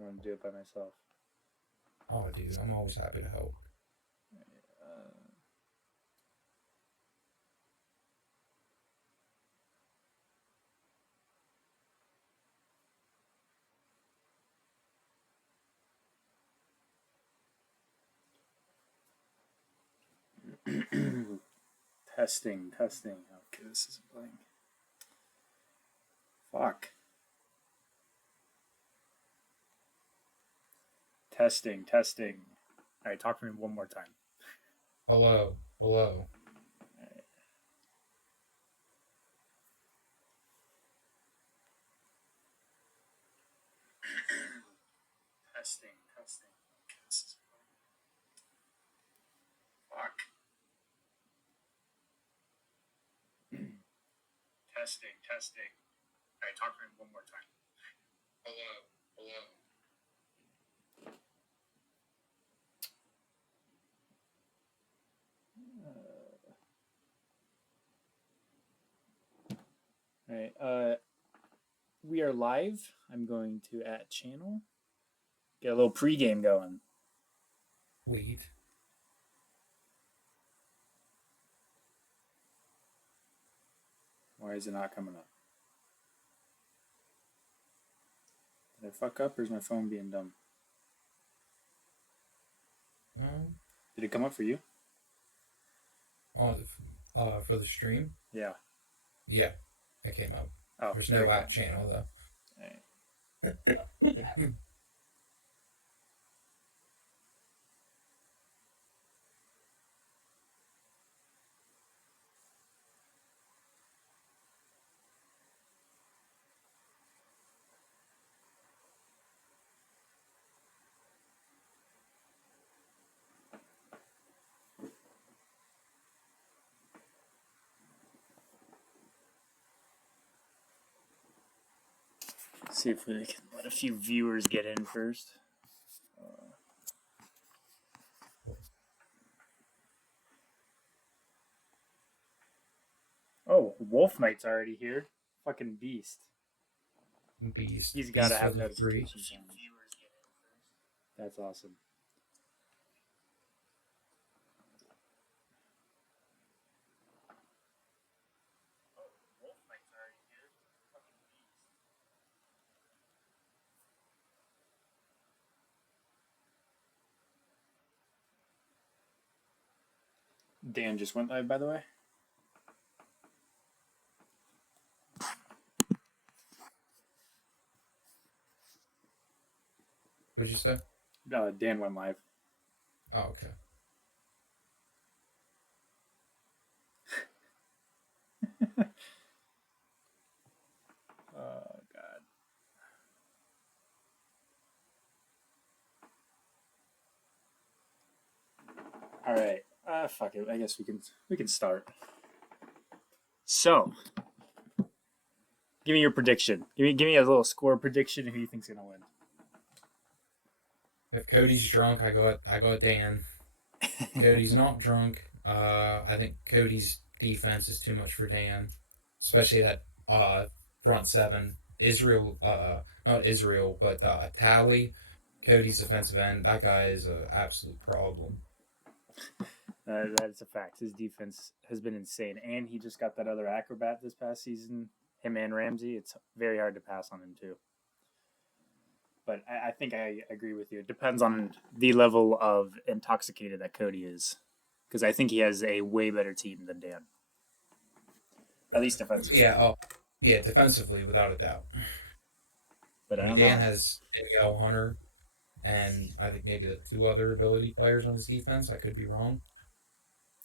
I want to do it by myself. Oh, dude, I'm always happy to help. Testing. Okay, this is blank. Fuck. Testing. All right, talk to me one more time. Hello, hello. Testing. Okay, this is blank. Fuck. Testing. All right, talk to me one more time. Hello, hello. All right. We are live. I'm going to add channel. Get a little pregame going. Weed. Why is it not coming up? Did I fuck up or is my phone being dumb? No. Did it come up for you? Oh, for the stream? Yeah. Yeah, it came up. Oh, There's there we no go. app channel, though. All right. See if we can let a few viewers get in first. Oh, Wolf Knight's already here. Fucking beast. Beast. He's got to Beast for have the three. notifications on. That's awesome. Dan just went live, by the way. What'd you say? Dan went live. Oh, okay. Oh God. All right. Fuck it. I guess we can start. So, give me your prediction. Give me a little score prediction. Who you think's gonna win? If Cody's drunk, I go at Dan. Cody's not drunk. I think Cody's defense is too much for Dan, especially that front seven. Israel, not Israel, but Tally, Cody's defensive end. That guy is an absolute problem. That's a fact. His defense has been insane, and he just got that other acrobat this past season. Him and Ramsey. It's very hard to pass on him too. But I think I agree with you. It depends on the level of intoxicated that Cody is, because I think he has a way better team than Dan, at least defensively. Yeah, oh, yeah, defensively without a doubt. But I I mean, don't Dan know. has Danielle Hunter, and I think maybe the two other ability players on his defense. I could be wrong.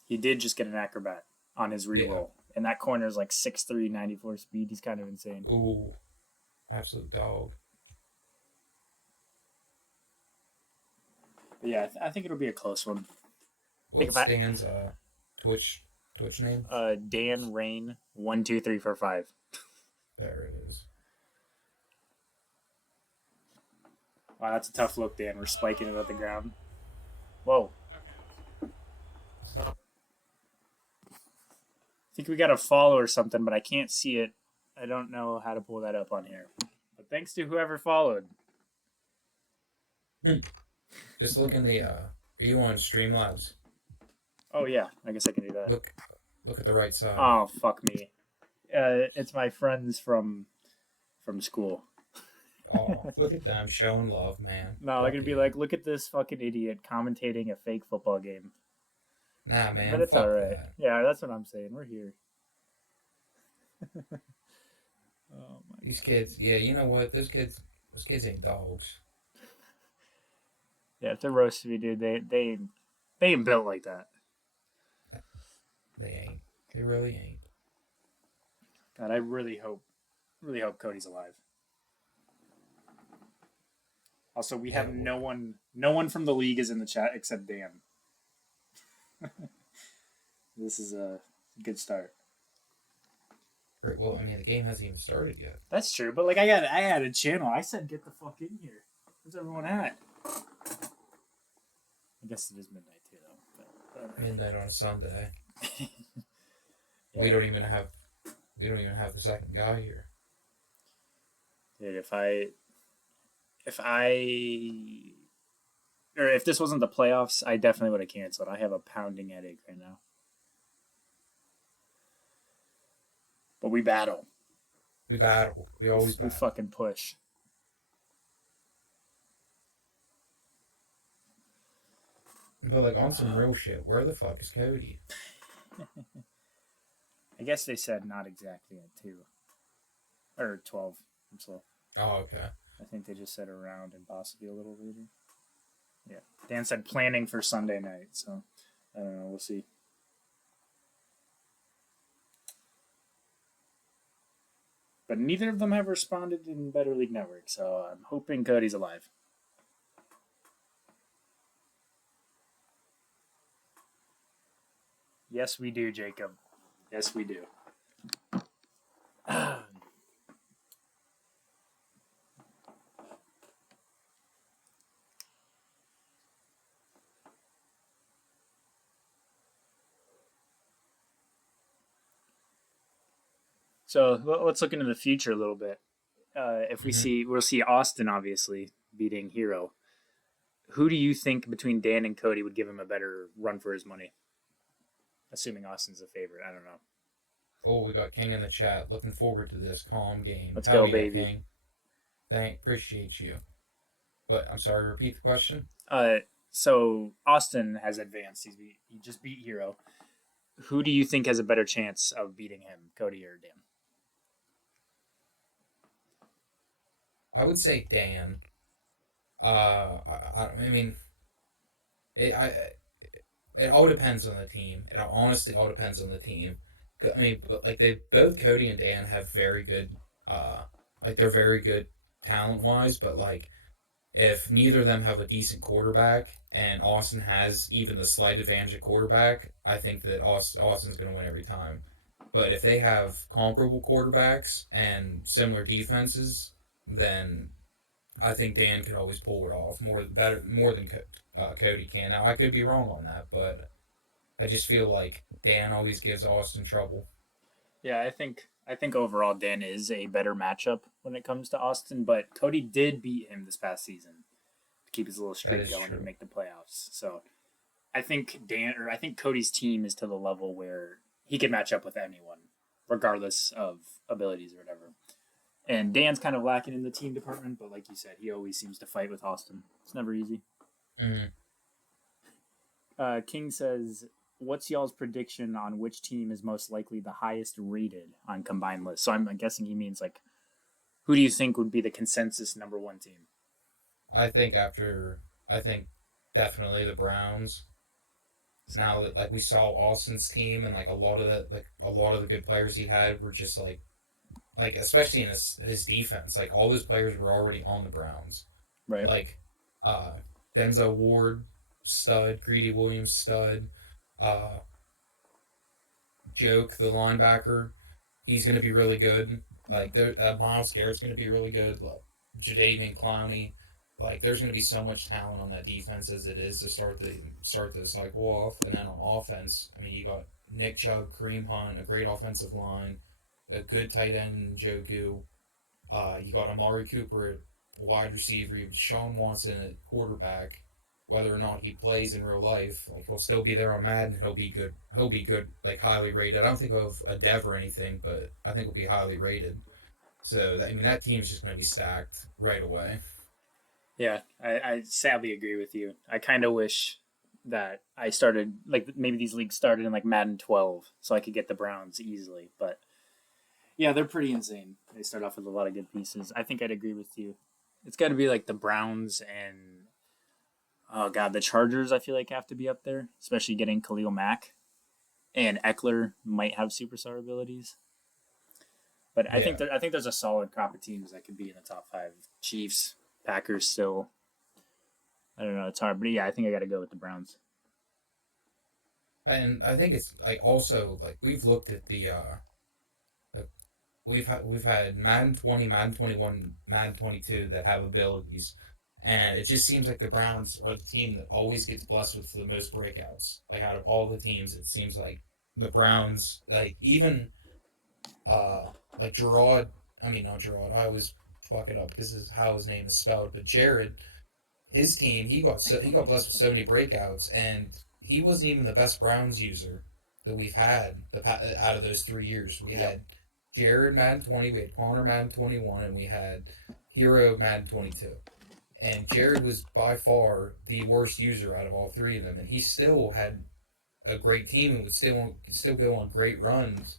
He did just get an acrobat on his Yeah. reroll, and that corner is like 6'3", 94 speed. He's kind of insane. Ooh, absolute dog. But yeah, I think it'll be a close one. I think if What's I Dan's Twitch name? Dan Rain 1 2 3 4 5. There it is. Wow, that's a tough look, Dan. We're spiking it at the ground. Whoa. I think we got a follow or something, but I can't see it. I don't know how to pull that up on here. But thanks to whoever followed. Just look in the. Are you on Streamlabs? Oh yeah, I guess I can do that. Look, look at the right side. Oh fuck me. It's my friends from school. Oh, look at them showing love, man. No, they're Fuck gonna be yeah. like, look at this fucking idiot commentating a fake football game. Nah, But man. it's all Fuck right. that. Yeah, that's what I'm saying. We're here. Oh my These god. kids. Yeah, you know what? Those kids ain't dogs. Yeah, if they're roasting me, dude, they ain't built like that. They ain't. They really ain't. God, I really hope Cody's alive. Also, we have Yeah. Well, no one from the league is in the chat except Dan. This is a good start. well, I mean, the game hasn't even started yet. That's true, but like I had a channel. I said get the fuck in here. Where's everyone at? I guess it is midnight too, though. But Midnight on a Sunday. yeah, We don't even have. We don't even have the second guy here. dude, if I or if this wasn't the playoffs, I definitely would have canceled. I have a pounding headache right now. But we battle. We battle. We always We battle. fucking push. But like on some real shit, where the fuck is Cody? I guess they said not exactly at 2 or 12. I'm slow. Oh, okay. I think they just said around and possibly a little later. Yeah. Dan said planning for Sunday night, so I don't know. We'll see. But neither of them have responded in Better League Network, so I'm hoping Cody's alive. Yes, we do, Jacob. Yes, we do. So let's look into the future a little bit. If we Mm-hmm. see, we'll see Austin obviously beating Hero. Who do you think between Dan and Cody would give him a better run for his money? Assuming Austin's a favorite, I don't know. Oh, we got King in the chat. Looking forward to this calm game. Let's Hell go, yeah, baby. King. Thank, appreciate you. But I'm sorry. Repeat the question. Uh, so Austin has advanced. He just beat Hero. Who do you think has a better chance of beating him, Cody or Dan? I would say Dan. I mean, I it all depends on the team. It honestly all depends on the team. I mean, but like they both Cody and Dan have very good, like they're very good talent wise. But like if neither of them have a decent quarterback and Austin has even the slight advantage at quarterback, I think that Austin's going to win every time. But if they have comparable quarterbacks and similar defenses, then I think Dan could always pull it off more than Cody can. Now I could be wrong on that, but I just feel like Dan always gives Austin trouble. Yeah, I think overall Dan is a better matchup when it comes to Austin, but Cody did beat him this past season to keep his little That streak is going and true. make the playoffs. So I think Cody's team is to the level where he can match up with anyone, regardless of abilities or whatever. And Dan's kind of lacking in the team department, but like you said, he always seems to fight with Austin. It's never easy. Mm. King says, "What's y'all's prediction on which team is most likely the highest rated on combined list?" So I'm guessing he means like, who do you think would be the consensus number one team? I think definitely the Browns. Now Same. that like we saw Austin's team and like a lot of the good players he had were just like especially in his defense, like all his players were already on the Browns. Right. Like uh Denzel Ward, stud, Greedy Williams, stud, uh Joke, the linebacker, he's gonna be really good. Yeah. Like there Miles Garrett's gonna be really good. Like Jadavian Clowney. Like there's gonna be so much talent on that defense as it is to start the cycle off. And then on offense, I mean you got Nick Chubb, Kareem Hunt, a great offensive line, a good tight end in Joe Goo. You got Amari Cooper wide receiver. You have Sean Watson at quarterback. Whether or not he plays in real life, like he'll still be there on Madden. He'll be good. He'll be good, like highly rated. I don't think he'll have a dev or anything, but I think he'll be highly rated. So I mean, that team's just going to be stacked right away. Yeah, I sadly agree with you. I kind of wish that I started like maybe these leagues started in like Madden 12, so I could get the Browns easily. But yeah, they're pretty insane. They start off with a lot of good pieces. I think I'd agree with you. It's got to be like the Browns and oh god, the Chargers. I feel like have to be up there, especially getting Khalil Mack and Eckler might have superstar abilities. But Yeah, I think there's a solid crop of teams that could be in the top five. Chiefs, Packers, still. I don't know. It's hard, but yeah, I think I got to go with the Browns. and I think it's like also like we've looked at the we've had Madden 20, Madden 21, Madden 22 that have abilities, and it just seems like the Browns are the team that always gets blessed with the most breakouts. Like out of all the teams, it seems like the Browns, like even uh like Gerard. I mean not Gerard. I always fuck it up because this is how his name is spelled. But Jared, his team, he got blessed with so many breakouts, and he wasn't even the best Browns user that we've had out of those 3 years. We Yep. had Jared Madden 20, we had Connor Madden 21, and we had Hero Madden 22. And Jared was by far the worst user out of all three of them, and he still had a great team and would still go on great runs.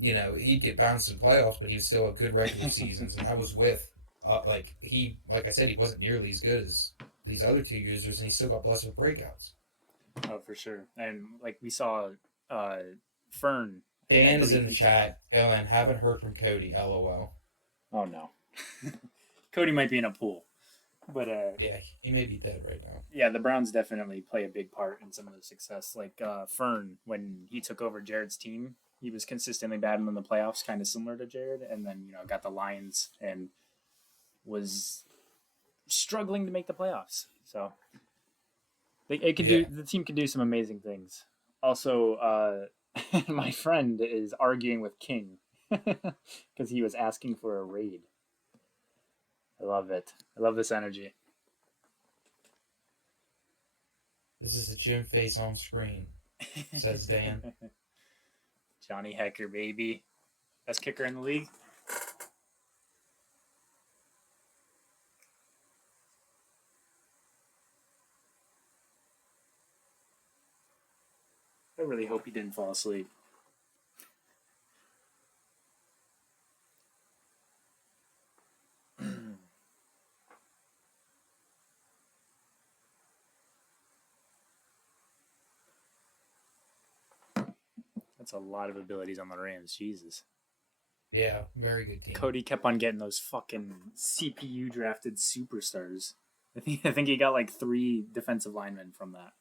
He'd get bounced in playoffs, but he would still have good regular seasons, and that was with like I said, he wasn't nearly as good as these other two users, and he still got blessed with breakouts. Oh, for sure. And like we saw, uh, Fern. I Dan is believe in the he took off. chat going, Oh, haven't heard from Cody. LOL. oh no. Cody might be in a pool, but Yeah, he may be dead right now. yeah, the Browns definitely play a big part in some of the success. Like Fern, when he took over Jared's team, he was consistently bad in the playoffs, kind of similar to Jared, and then got the Lions and was struggling to make the playoffs. So it could do Yeah. the team could do some amazing things. Also, my friend is arguing with King because he was asking for a raid. I love it. I love this energy. This is the gym face on screen, says Dan. Johnny Hecker, baby, best kicker in the league. I really hope he didn't fall asleep. That's a lot of abilities on the Rams. Jesus. Yeah, very good team. Cody kept on getting those fucking CPU drafted superstars. I think he got like three defensive linemen from that.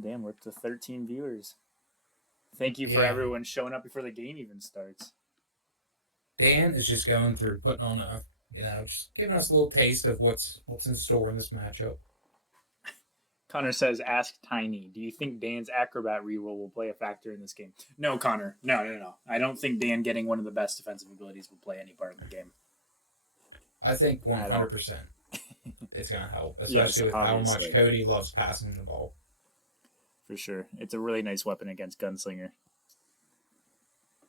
Damn, we're up to 13 viewers. Thank you for Yeah, everyone showing up before the game even starts. Dan is just going through putting on just giving us a little taste of what's in store in this matchup. Connor says, "Ask Tiny. Do you think Dan's acrobat reroll will play a factor in this game?" No, Connor. No, no, no. I don't think Dan getting one of the best defensive abilities will play any part in the game. I think I don't. 100% it's going to help, Yes, especially with how much obviously, Cody loves passing the ball. for sure. It's a really nice weapon against Gunslinger.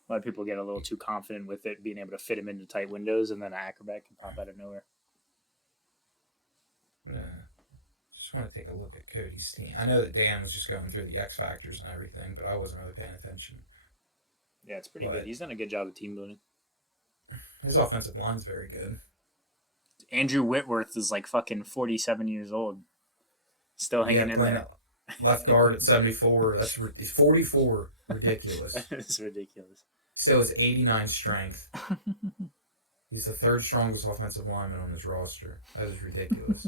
A lot of people get a little too confident with it being able to fit him into tight windows, and then an acrobat can pop out of nowhere. Just want to take a look at Cody's team. I know that Dan was just going through the X factors and everything, but I wasn't really paying attention. Yeah, it's pretty good. But He's done a good job of team building. his offensive line's very good. Andrew Whitworth is like fucking 47 years old, still Yeah, hanging in playing there. at left guard at 74. That's 44. Ridiculous. It's ridiculous. Still has 89 strength. He's the third strongest offensive lineman on his roster. That is ridiculous.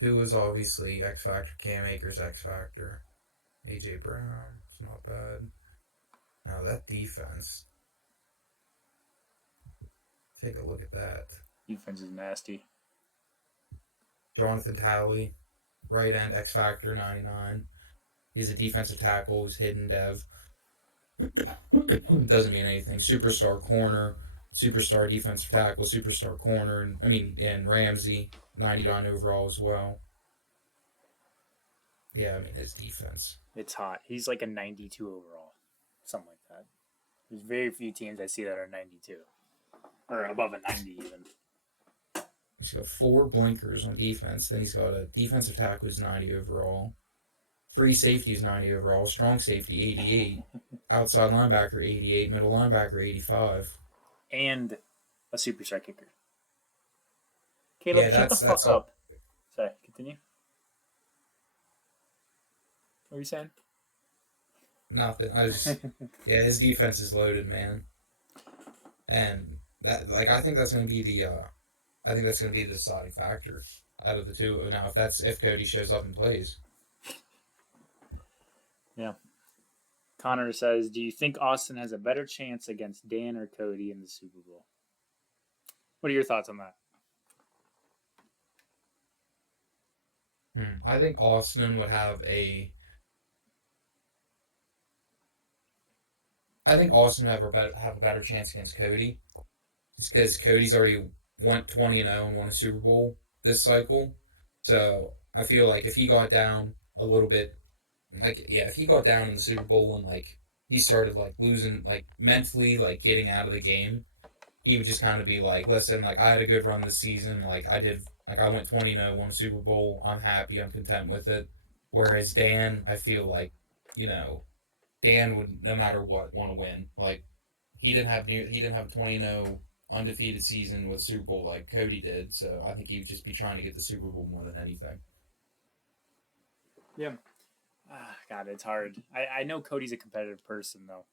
Who was obviously X Factor, Cam Akers X Factor. AJ Brown, it's not bad. Now that defense, take a look at that. Defense is nasty. Jonathan Talley, right end X Factor 99. He's a defensive tackle who's hidden dev. Doesn't mean anything. Superstar corner, superstar defensive tackle, superstar corner, and Ramsey, 99 overall as well. Yeah, I mean his defense. It's hot. He's like a 92 overall, something like that. There's very few teams I see that are 92 or above a 90 even. He's got four blinkers on defense. Then he's got a defensive tackle who's 90 overall. Free safety is 90 overall. Strong safety 88. Outside linebacker 88. Middle linebacker 85. And a superstar kicker. Caleb, Yeah, shut the that's fuck all. up. Sorry, continue. What were you saying? Nothing. Yeah, his defense is loaded, man. And that I think that's going to be the deciding factor out of the two. Now, if Cody shows up and plays. Yeah. Connor says, "Do you think Austin has a better chance against Dan or Cody in the Super Bowl?" What are your thoughts on that? I think Austin would have a. I think Austin have a better chance against Cody. It's because Cody's already went 20-0 and won a Super Bowl this cycle. So I feel like if he got down a little bit, if he got down in the Super Bowl and he started losing, mentally, getting out of the game, he would just kind of be like, listen, I had a good run this season. I went 20-0, won a Super Bowl. I'm happy. I'm content with it. Whereas Dan, I feel you know, Dan would, no matter what, want to win. He didn't have a 20-0 undefeated season with Super Bowl like Cody did. So I think he would just be trying to get the Super Bowl more than anything. Yeah. God, it's hard. I know Cody's a competitive person, though.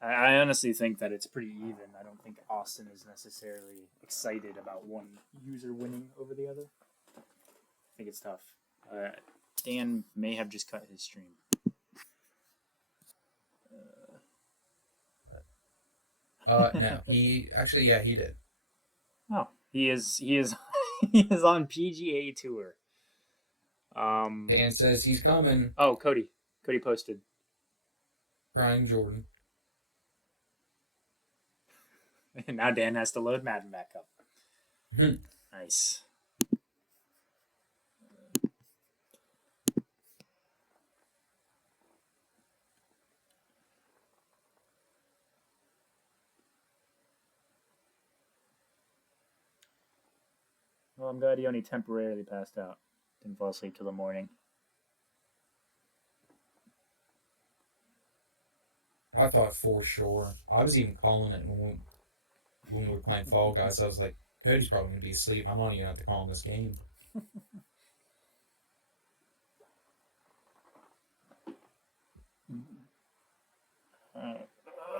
I honestly think that it's pretty even. I don't think Austin is necessarily excited about one user winning over the other. I think it's tough. Dan may have just cut his stream. No, he actually, yeah, he did. Oh, he is he is on PGA Tour. Dan says he's coming. Oh, Cody posted. Ryan Jordan. And now Dan has to load Madden back up. Nice. Well, I'm glad he only temporarily passed out. Didn't fall asleep till the morning. I thought for sure. I was even calling it when we were playing Fall Guys. I was like, Cody's probably going to be asleep. I'm not even have to call him this game.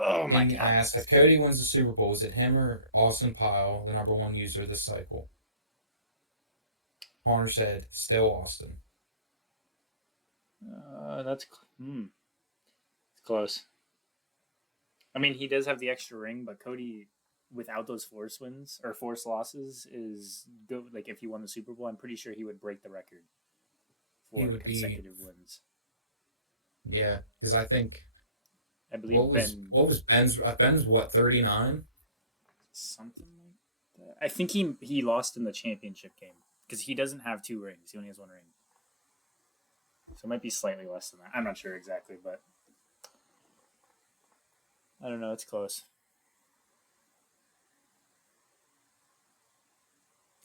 Oh my King god. asked, if Cody wins the Super Bowl, is it him or Austin Pyle, the number one user this cycle? Connor said, still Austin. That's it's close. I mean, he does have the extra ring, but Cody, without those force wins or force losses, is good. Like if he won the Super Bowl, I'm pretty sure he would break the record He for would be, consecutive wins. yeah, because I think I believe Ben what was Ben's what, 39? something like that. I think he lost in the championship game because he doesn't have two rings. He only has one ring, so it might be slightly less than that. I'm not sure exactly, but I don't know. It's close.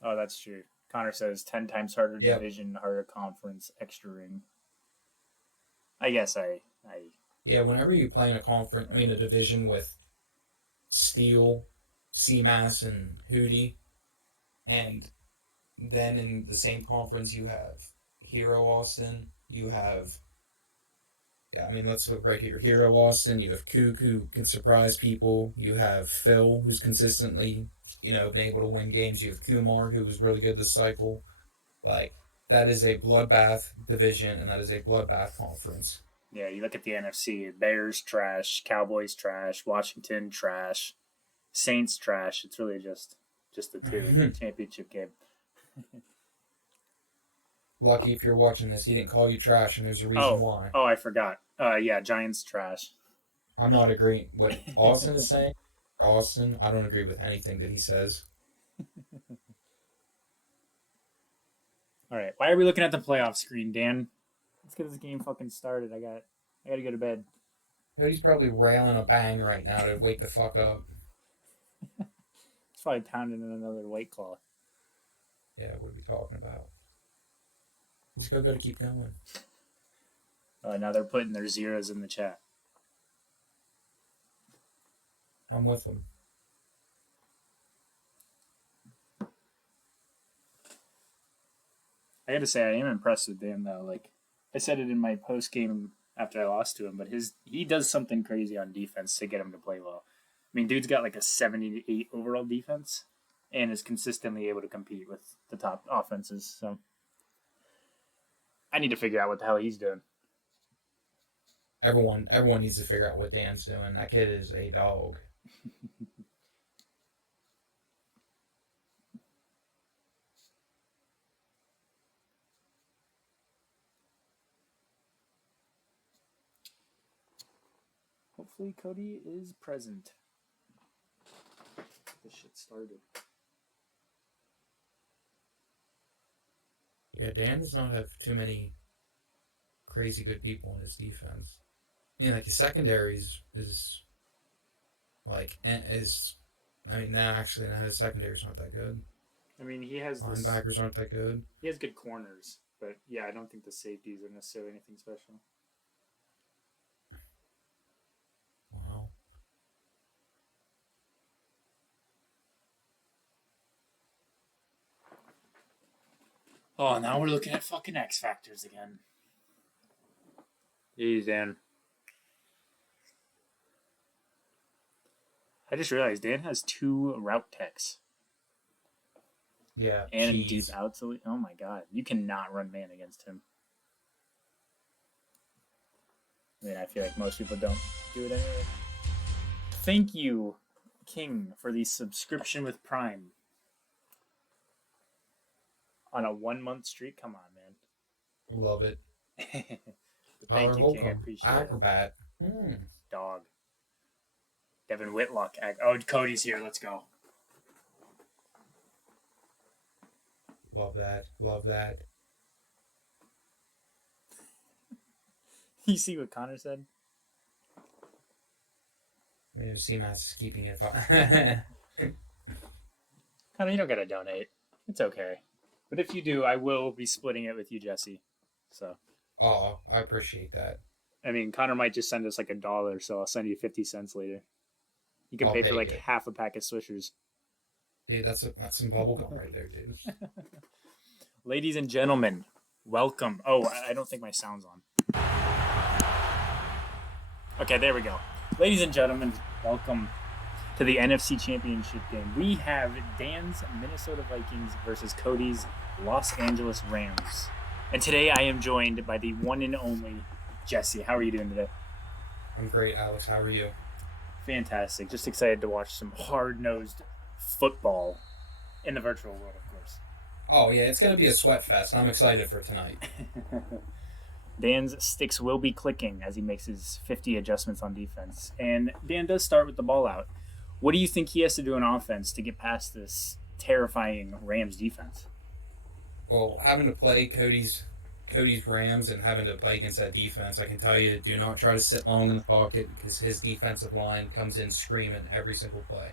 Oh, that's true. Connor says 10 times harder Yep. division, harder conference, extra ring. I guess I Yeah, whenever you play in a division with Steel, CMAS, and Hootie, and then in the same conference you have Hero Austin, you have, yeah, let's look right here. Hero Austin, you have Kook, who can surprise people, you have Phil, who's consistently, been able to win games, you have Kumar, who was really good this cycle. Like, that is a bloodbath division, and that is a bloodbath conference. yeah, you look at the NFC, Bears trash, Cowboys trash, Washington trash, Saints trash. It's really just the two in the championship game. lucky if you're watching this, he didn't call you trash, and there's a reason Oh, why. oh, I forgot. Yeah, Giants trash. I'm not agreeing what Austin is saying. Austin, I don't agree with anything that he says. All right, why are we looking at the playoff screen, Dan? Let's get this game fucking started. I gotta go to bed. Cody's probably railing a bang right now to wake the fuck up. It's probably pounding in another White Claw. Yeah, what are we talking about? Let's go. Got to keep going. Now they're putting their zeros in the chat. I'm with him. I gotta say, I am impressed with Dan though. Like I said it in my post game after I lost to him, but he does something crazy on defense to get him to play well. I mean, dude's got like a 78 overall defense and is consistently able to compete with the top offenses. So I need to figure out what the hell he's doing. Everyone needs to figure out what Dan's doing. That kid is a dog. Hopefully, Cody is present. This shit started. Yeah, Dan does not have too many crazy good people in his defense. I mean, like his secondaries is like is. I mean, nah, actually, nah, his secondary's not that good. I mean, he has this. Linebackers aren't that good. He has good corners, but yeah, I don't think the safeties are necessarily anything special. Wow. Oh, now we're looking at fucking X Factors again. Jeez, Dan. I just realized Dan has 2 route techs. Yeah. And a deep outside. Oh my god. You cannot run man against him. I mean, I feel like most people don't do it anyway. Thank you, King, for the subscription with Prime. On a 1-month streak? Come on, man. Love it. Thank you, King. I appreciate Acrobat. it. Dog. Devin Whitlock. Oh, Cody's here. Let's go. Love that. Love that. You see what Connor said? I mean, CMAS is keeping it. Connor, you don't gotta donate. It's okay. But if you do, I will be splitting it with you, Jesse. So. Oh, I appreciate that. I mean, Connor might just send us like $1, so I'll send you 50 cents later. You can pay for like half a pack of Swishers. Dude, that's some bubble gum right there, dude. Ladies and gentlemen, welcome. Oh, I don't think my sound's on. Okay, there we go. Ladies and gentlemen, welcome to the NFC Championship game. We have Dan's Minnesota Vikings versus Cody's Los Angeles Rams. And today I am joined by the one and only Jesse. How are you doing today? I'm great, Alex. How are you? Fantastic. Just excited to watch some hard-nosed football in the virtual world, of course. Oh, yeah, it's going to be a sweat fest. I'm excited for tonight. Dan's sticks will be clicking as he makes his 50 adjustments on defense. And Dan does start with the ball out. What do you think he has to do on offense to get past this terrifying Rams defense? Well, having to play Cody's Rams and having to play against that defense, I can tell you, do not try to sit long in the pocket because his defensive line comes in screaming every single play.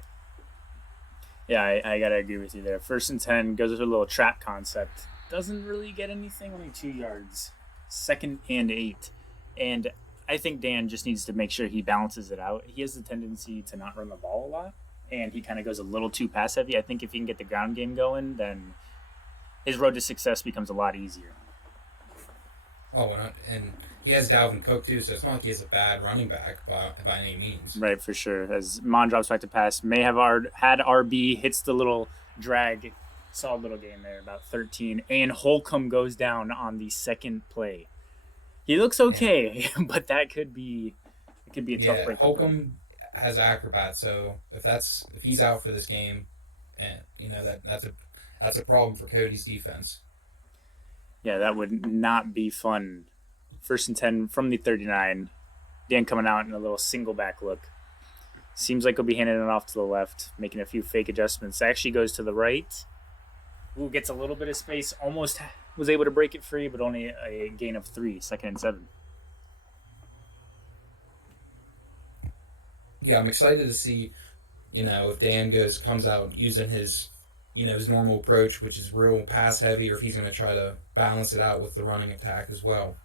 Yeah, I got to agree with you there. 1st and 10 goes with a little trap concept. Doesn't really get anything, only 2 yards. 2nd and 8. And I think Dan just needs to make sure he balances it out. He has the tendency to not run the ball a lot, and he kind of goes a little too pass heavy. I think if he can get the ground game going, then his road to success becomes a lot easier. Oh, and he has Dalvin Cook too, so it's not like he has a bad running back by any means. Right, for sure. As Mon drops back to pass, may have had RB, hits the little drag, solid little game there, about 13, and Holcomb goes down on the 2nd play. He looks okay, but that could be a tough break. Holcomb has acrobat, so if he's out for this game, and that's a problem for Cody's defense. Yeah, that would not be fun. 1st and 10 from the 39. Dan coming out in a little single back look. Seems like he'll be handing it off to the left, making a few fake adjustments. Actually goes to the right. Ooh, gets a little bit of space. Almost was able to break it free, but only a gain of 3. 2nd and 7. Yeah, I'm excited to see, if Dan comes out using his normal approach, which is real pass heavy, or if he's going to try to balance it out with the running attack as well.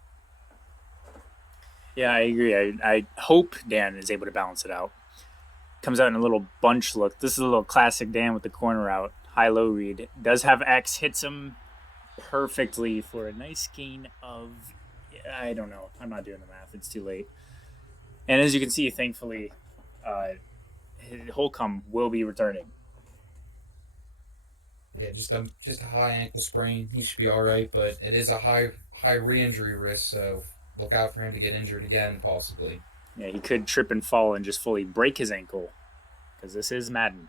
Yeah, I agree. I hope Dan is able to balance it out. Comes out in a little bunch look. This is a little classic Dan with the corner out. High low read. Does have X, hits him perfectly for a nice gain of. I don't know. I'm not doing the math. It's too late. And as you can see, thankfully, uh, Holcomb will be returning. Yeah, just a high ankle sprain. He should be all right, but it is a high re-injury risk, so look out for him to get injured again, possibly. Yeah, he could trip and fall and just fully break his ankle because this is Madden.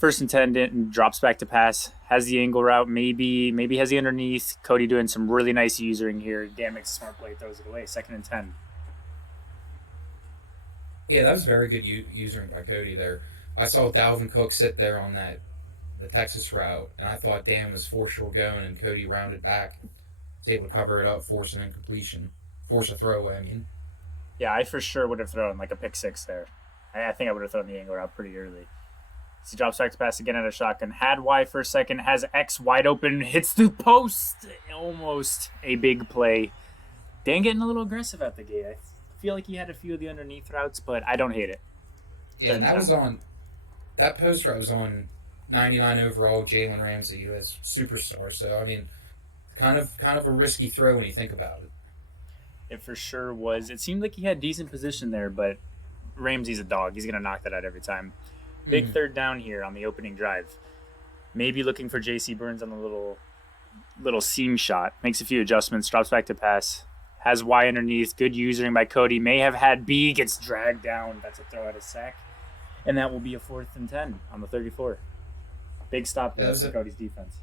1st and 10 drops back to pass. Has the angle route. Maybe has the underneath. Cody doing some really nice usering here. Dan makes a smart play, throws it away. 2nd and 10. Yeah, that was very good usering by Cody there. I saw Dalvin Cook sit there on the Texas route, and I thought Dan was for sure going, and Cody rounded back, was able to cover it up, force an incompletion, force a throwaway. I mean, Yeah, I for sure would have thrown like a pick six there. I think I would have thrown the angle route pretty early. So he drops back to pass again at a shotgun. Had Y for a second. Has X wide open. Hits the post. Almost a big play. Dan getting a little aggressive at the gate. I feel like he had a few of the underneath routes, but I don't hate it. yeah, Third and and 10. that post route was on 99 overall Jalen Ramsey, who is superstar. So I mean, kind of a risky throw when you think about it. It for sure was. It seemed like he had decent position there, but Ramsey's a dog. He's going to knock that out every time. Big Mm-hmm. third down here on the opening drive. Maybe looking for J.C. Burns on the little seam shot. Makes a few adjustments. Drops back to pass. Has Y underneath. Good using by Cody. May have had B. Gets dragged down. That's a throw out of sack. And that will be a 4th and 10 on the 34. Big stop Yeah, there for Cody's defense.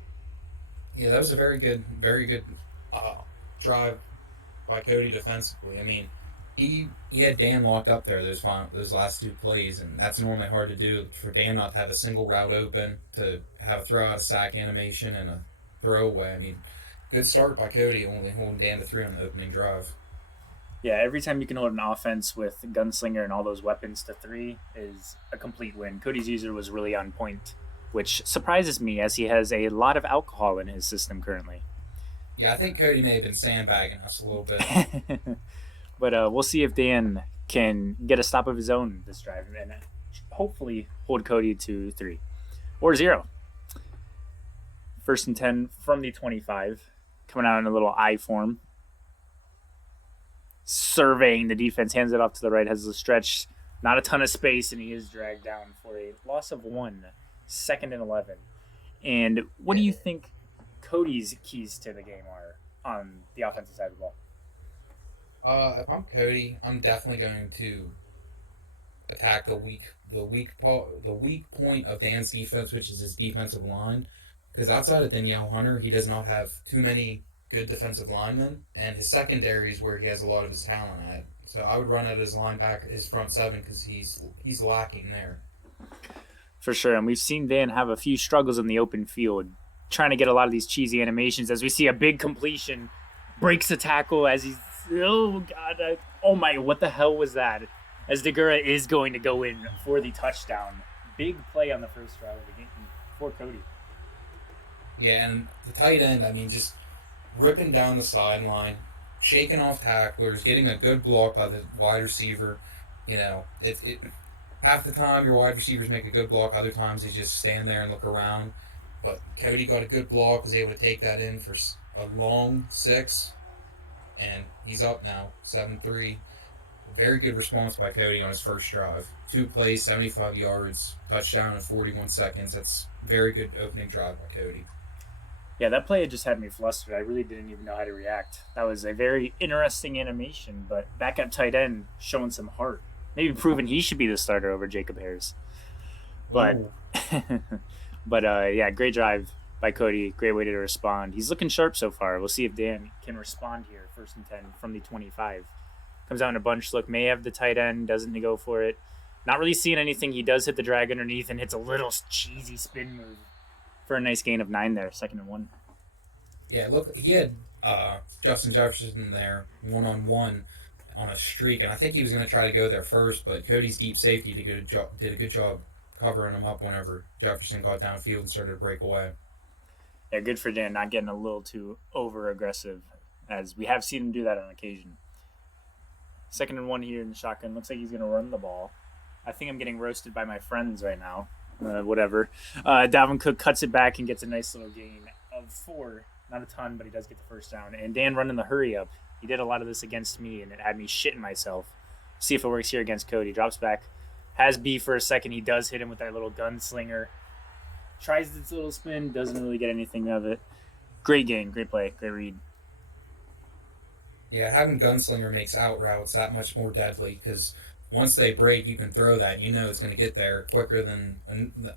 that was a very good uh, drive by Cody defensively. I mean, he had Dan locked up there those last two plays, and that's normally hard to do for Dan not to have a single route open, to have a throw out of sack animation and a throwaway. I mean, good start by Cody, only holding Dan to 3 on the opening drive. Yeah, every time you can hold an offense with Gunslinger and all those weapons to 3 is a complete win. Cody's user was really on point, which surprises me as he has a lot of alcohol in his system currently. Yeah, I think Cody may have been sandbagging us a little bit. But we'll see if Dan can get a stop of his own this drive and hopefully hold Cody to 3 or 0. 1st and 10 from the 25, coming out in a little I form. Surveying the defense, hands it off to the right, has a stretch, not a ton of space, and he is dragged down for a loss of 1. 2nd and 11. And what do you think Cody's keys to the game are on the offensive side of the ball? If I'm Cody, I'm definitely going to attack the weak point of Dan's defense, which is his defensive line. Because outside of Danielle Hunter, he does not have too many good defensive linemen, and his secondary is where he has a lot of his talent at. So I would run at his linebacker, his front 7, because he's lacking there. For sure, and we've seen Dan have a few struggles in the open field, trying to get a lot of these cheesy animations. As we see a big completion, breaks a tackle as he's oh my, what the hell was that? As Degura is going to go in for the touchdown. Big play on the first drive of the game for Cody. Yeah, and the tight end, I mean, just ripping down the sideline, shaking off tacklers, getting a good block by the wide receiver. It half the time your wide receivers make a good block, other times they just stand there and look around. But Cody got a good block, was able to take that in for a long 6, and he's up now, 7-3. Very good response by Cody on his first drive. 2 plays, 75 yards, touchdown in 41 seconds. That's very good opening drive by Cody. Yeah, that play just had me flustered. I really didn't even know how to react. That was a very interesting animation, but backup tight end showing some heart. Maybe proving he should be the starter over Jacob Harris. But, Ooh. but yeah, great drive by Cody. Great way to respond. He's looking sharp so far. We'll see if Dan can respond here. 1st and 10 from the 25. Comes out in a bunch look. May have the tight end. Doesn't go for it. Not really seeing anything. He does hit the drag underneath and hits a little cheesy spin move for a nice gain of 9 there. 2nd and 1. Yeah, look, he had Justin Jefferson there one-on-one on a streak, and I think he was going to try to go there first, but Cody's deep safety did a good job covering him up whenever Jefferson got downfield and started to break away. Yeah, good for Dan, not getting a little too over-aggressive, as we have seen him do that on occasion. 2nd and 1 here in the shotgun. Looks like he's going to run the ball. I think I'm getting roasted by my friends right now. Whatever. Dalvin Cook cuts it back and gets a nice little gain of 4. Not a ton, but he does get the first down. And Dan running the hurry up. He did a lot of this against me, and it had me shitting myself. See if it works here against Cody. Drops back. Has B for a second. He does hit him with that little gunslinger. Tries this little spin. Doesn't really get anything of it. Great game. Great play. Great read. Yeah, having gunslinger makes out routes that much more deadly because once they break, you can throw that. You know it's going to get there quicker than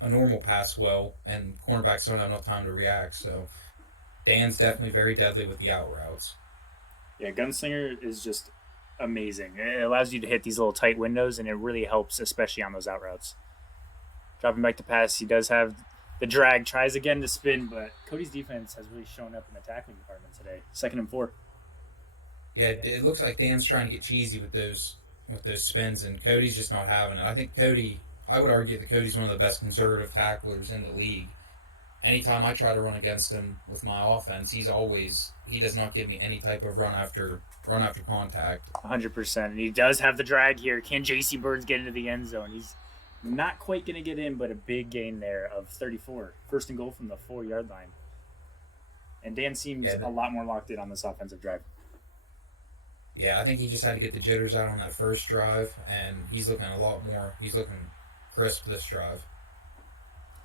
a normal pass will, and cornerbacks don't have enough time to react. So Dan's definitely very deadly with the out routes. Yeah, Gunslinger is just amazing. It allows you to hit these little tight windows, and it really helps, especially on those out routes. Dropping back to pass, he does have the drag. Tries again to spin, but Cody's defense has really shown up in the tackling department today. 2nd and 4. Yeah, it looks like Dan's trying to get cheesy with those spins, and Cody's just not having it. I would argue that Cody's one of the best conservative tacklers in the league. Anytime I try to run against him with my offense, he does not give me any type of run after contact. 100%. And he does have the drag here. Can J.C. Birds get into the end zone? He's not quite going to get in, but a big gain there of 34. 1st and goal from the 4-yard line. And Dan seems a lot more locked in on this offensive drive. Yeah, I think he just had to get the jitters out on that first drive, and he's looking crisp this drive.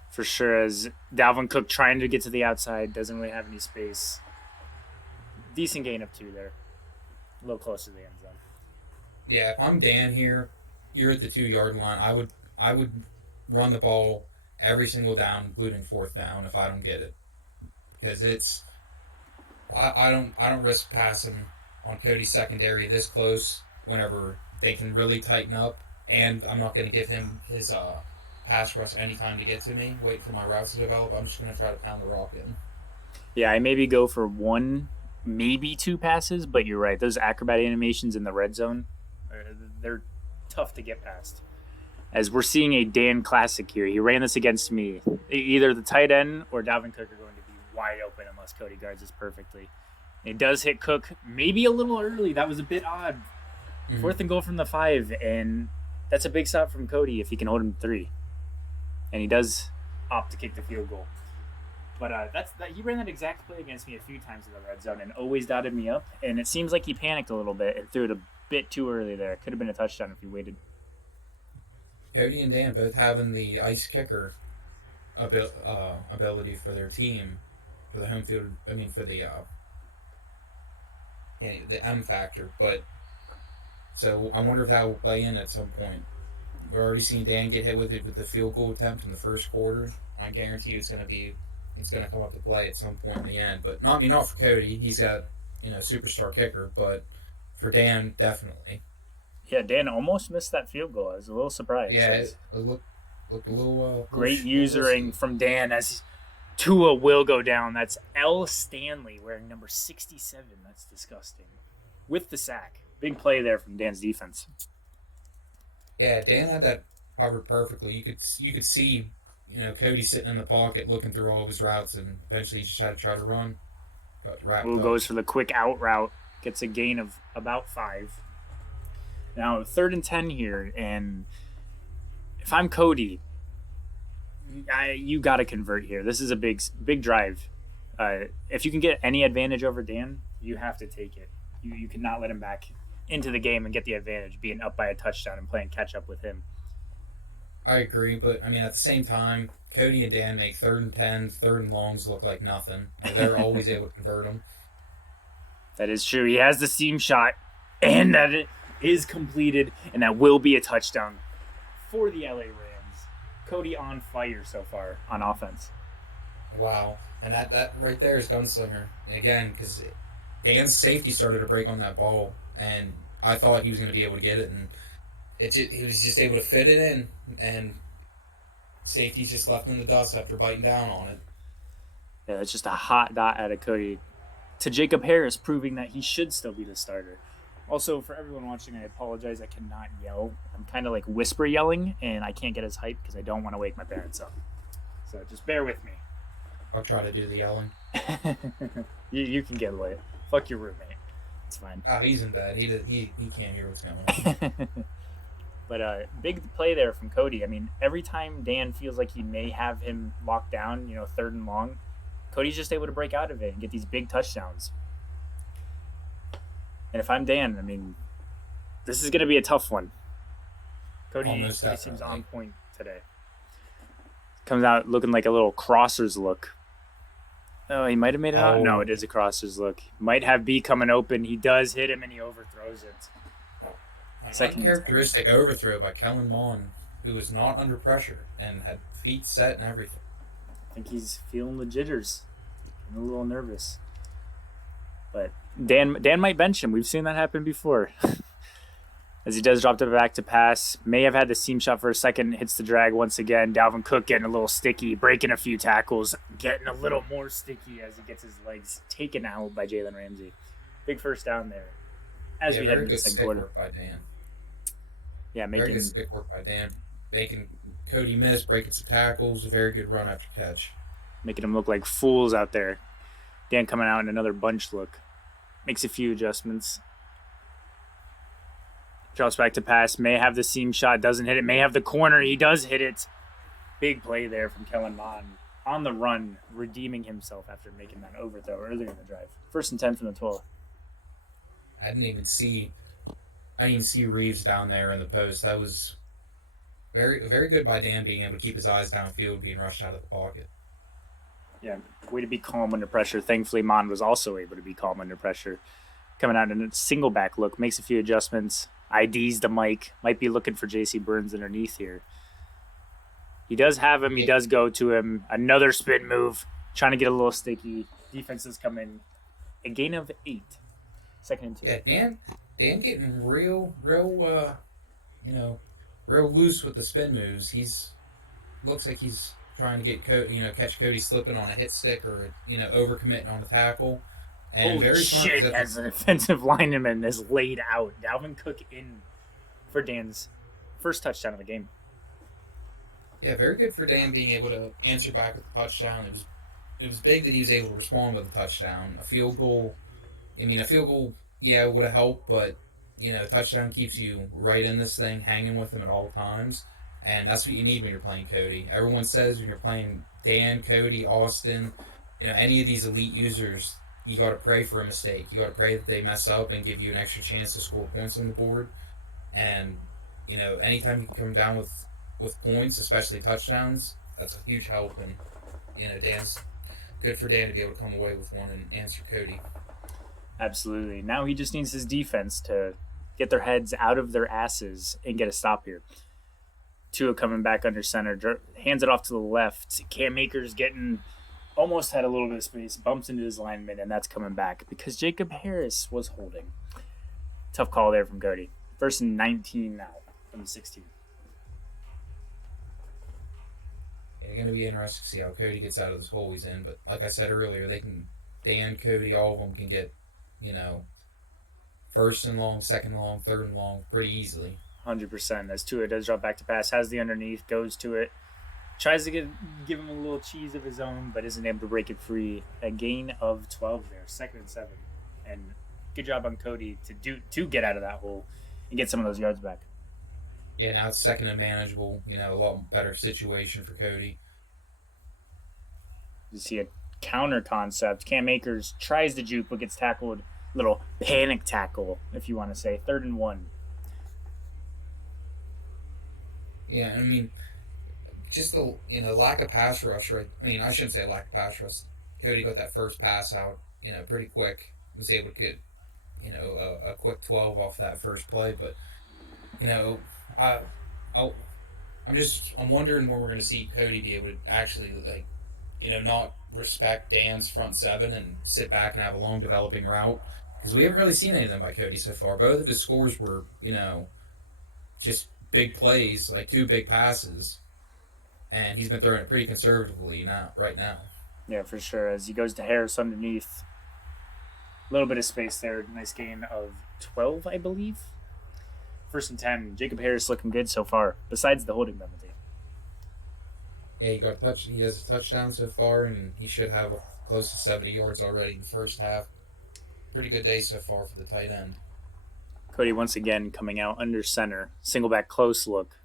For sure, as Dalvin Cook trying to get to the outside, doesn't really have any space. Decent gain of 2 there. A little close to the end zone. Yeah, if I'm Dan here, you're at the 2-yard line. I would run the ball every single down, including 4th down, if I don't get it, because I don't risk passing on Cody's secondary this close whenever they can really tighten up, and I'm not going to give him his pass rush any time to get to me. Wait for my routes to develop. I'm just going to try to pound the rock in. Yeah, I maybe go for 1, maybe 2 passes, but you're right. Those acrobat animations in the red zone, they're tough to get past. As we're seeing a Dan classic here. He ran this against me. Either the tight end or Dalvin Cook are going to be wide open unless Cody guards this perfectly. It does hit Cook maybe a little early. That was a bit odd. 4th and goal from the 5, and that's a big stop from Cody if he can hold him to 3. And he does opt to kick the field goal. But he ran that exact play against me a few times in the red zone and always dotted me up. And it seems like he panicked a little bit and threw it a bit too early there. Could have been a touchdown if he waited. Cody and Dan both having the ice kicker ability for their team, for the home field. I mean, for the M factor. But so I wonder if that will play in at some point. We're already seeing Dan get hit with it with the field goal attempt in the first quarter. I guarantee you it's going to come up to play at some point in the end. But not for Cody. He's got superstar kicker, but for Dan definitely. Yeah, Dan almost missed that field goal. I was a little surprised. Yeah, it looked a little great usering from Dan as Tua will go down. That's L. Stanley wearing number 67. That's disgusting. With the sack. Big play there from Dan's defense. Yeah, Dan had that covered perfectly. You could see, Cody sitting in the pocket looking through all of his routes, and eventually he just had to try to run. Who goes for the quick out route, gets a gain of about 5. Now 3rd and 10 here, and if I'm Cody, you got to convert here. This is a big drive. If you can get any advantage over Dan, you have to take it. You cannot let him back into the game and get the advantage, being up by a touchdown and playing catch up with him. I agree, but I mean at the same time, Cody and Dan make 3rd and 10, 3rd and longs look like nothing. They're always able to convert them. That is true. He has the seam shot, and that it is completed, and that will be a touchdown for the LA Rams. Cody on fire so far on offense. Wow. And that right there is gunslinger again because Dan's safety started to break on that ball, and I thought he was going to be able to get it, and he was just able to fit it in, and safety's just left in the dust after biting down on it. Yeah, it's just a hot dot out of Cody to Jacob Harris, proving that he should still be the starter. Also, for everyone watching, I apologize. I cannot yell. I'm kind of like whisper yelling, and I can't get as hyped because I don't want to wake my parents up. So just bear with me. I'll try to do the yelling. You can get lit. Fuck your roommate. It's fine. Oh, he's in bed. He can't hear what's going on. But big play there from Cody. I mean, every time Dan feels like he may have him locked down, 3rd and long, Cody's just able to break out of it and get these big touchdowns. And if I'm Dan, I mean, this is going to be a tough one. Almost Cody seems on definitely. point today. Comes out looking like a little crossers look. Oh, he might have made it out. No, Oh, it is a crossers look. Might have B coming open. He does hit him and he overthrows it. an Second and 10. uncharacteristic overthrow by Kellen Mond, who was not under pressure and had feet set and everything. I think he's feeling the jitters. I'm a little nervous. But Dan might bench him. We've seen that happen before. As he does drop it back to pass. May have had the seam shot for a second. Hits the drag once again. Dalvin Cook getting a little sticky. Breaking a few tackles. Getting a little more sticky as he gets his legs taken out by Jalen Ramsey. Big first down there. As Yeah, we head very into the good second stick quarter. work by Dan. Yeah, Very making good stick work by Dan. Making Cody miss, breaking some tackles. A very good run after catch. making them look like fools out there. Dan coming out in another bunch look. Makes a few adjustments. Drops back to pass. May have the seam shot. Doesn't hit it. May have the corner. He does hit it. Big play there from Kellen Mond. On the run, redeeming himself after making that overthrow earlier in the drive. 1st and 10 from the 12. I didn't even see. I didn't even see Reeves down there in the post. That was very good by Dan being able to keep his eyes downfield, being rushed out of the pocket. Yeah, way to be calm under pressure. Thankfully, Mond was also able to be calm under pressure. Coming out in a single back look, makes a few adjustments. IDs the mic. Might be looking for J.C. Burns underneath here. He does have him. He does go to him. Another spin move. Trying to get a little sticky. Defenses come in. A gain of 8. 2nd and 2. Yeah, Dan getting you know, real loose with the spin moves. He's looks like he's trying to get catch Cody slipping on a hit stick or overcommitting on a tackle. And Holy very smart shit, as an offensive lineman is laid out. Dalvin Cook in for Dan's first touchdown of the game. yeah, very good for Dan being able to answer back with a touchdown. It was big that he was able to respond with a touchdown. A field goal, a field goal, yeah, would have helped, but touchdown keeps you right in this thing, hanging with him at all times, and that's what you need when you're playing Cody. Everyone says when you're playing Dan, Cody, Austin, any of these elite users, you got to pray for a mistake. You got to pray that they mess up and give you an extra chance to score points on the board. And anytime you can come down with points, especially touchdowns, that's a huge help. And Dan's good for Dan to be able to come away with one and answer Cody. Absolutely. Now he just needs his defense to get their heads out of their asses and get a stop here. Tua coming back under center, hands it off to the left. Cam Akers almost had a little bit of space, bumps into his lineman, and that's coming back because Jacob Harris was holding. Tough call there from Cody. 1st and 19 now from the 16. It's going to be interesting to see how Cody gets out of this hole he's in. But like I said earlier, Dan, Cody, all of them can get, 1st and long, 2nd and long, 3rd and long pretty easily. 100%. As Tua does drop back to pass, has the underneath, goes to it, tries to give him a little cheese of his own, but isn't able to break it free. A gain of 12 there, 2nd and 7, and good job on Cody to get out of that hole and get some of those yards back. Yeah, now it's second and manageable. A lot better situation for Cody. You see a counter concept. Cam Akers tries to juke, but gets tackled. Little panic tackle, if you want to say. 3rd and 1. Yeah, just the lack of pass rush. Right? I shouldn't say lack of pass rush. Cody got that first pass out, pretty quick. Was able to get a quick 12 off that first play, but I, I'm wondering when we're going to see Cody be able to actually not respect Dan's front seven and sit back and have a long developing route because we haven't really seen anything by Cody so far. Both of his scores were, just big plays, like two big passes, and he's been throwing it pretty conservatively now, right now. Yeah, for sure. As he goes to Harris underneath, a little bit of space there. Nice gain of 12, I believe. First and 10. Jacob Harris looking good so far, besides the holding penalty. Yeah, he got a touch. He has a touchdown so far, and he should have close to 70 yards already in the first half. Pretty good day so far for the tight end. Cody once again coming out under center. Single back close look.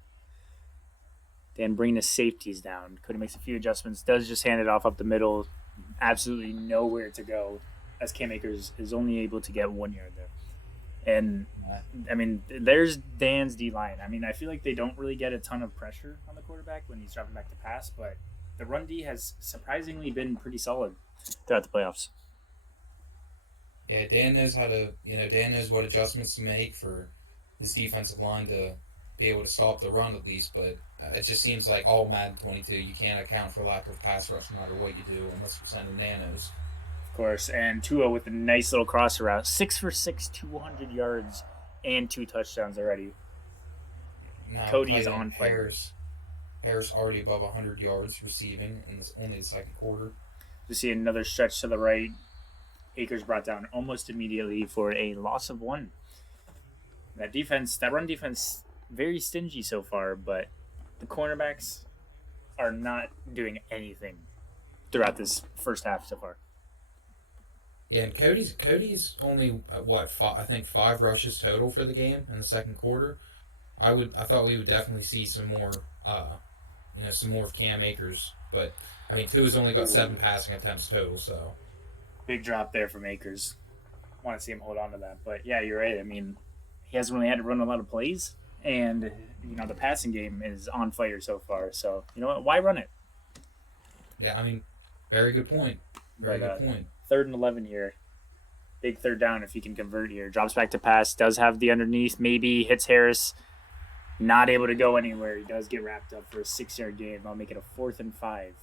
Dan bringing his safeties down. Cody makes a few adjustments. Does just hand it off up the middle. Absolutely nowhere to go, as Cam Akers is only able to get 1 yard there. And I mean, there's Dan's D line. I mean, I feel like they don't really get a ton of pressure on the quarterback when he's dropping back to pass, but the run D has surprisingly been pretty solid throughout the playoffs. Yeah, Dan knows how to, Dan knows what adjustments to make for his defensive line to be able to stop the run at least. But it just seems like all Madden 22, you can't account for lack of pass rush no matter what you do unless you're sending nanos. Of course, and Tua with a nice little crosser route. 6 for 6, 200 yards, and 2 touchdowns already. Now, Cody is on fire. Harris already above 100 yards receiving in only the second quarter. We see another stretch to the right. Akers brought down almost immediately for a loss of 1. That run defense, very stingy so far, but the cornerbacks are not doing anything throughout this first half so far. Yeah, and Cody's only I think 5 rushes total for the game in the second quarter. I thought we would definitely see some more, some more of Cam Akers, but I mean, Tua's only got 7 passing attempts total, so Big drop there from Akers. Want to see him hold on to that, but yeah, you're right. I mean, he hasn't really had to run a lot of plays, and the passing game is on fire so far. So you know what? Why run it? yeah, I mean, very good point. Very But good point. 3rd and 11 here. Big third down if he can convert here. Drops back to pass. Does have the underneath. Maybe hits Harris. Not able to go anywhere. He does get wrapped up for a 6-yard gain. I'll make it a 4th and 5.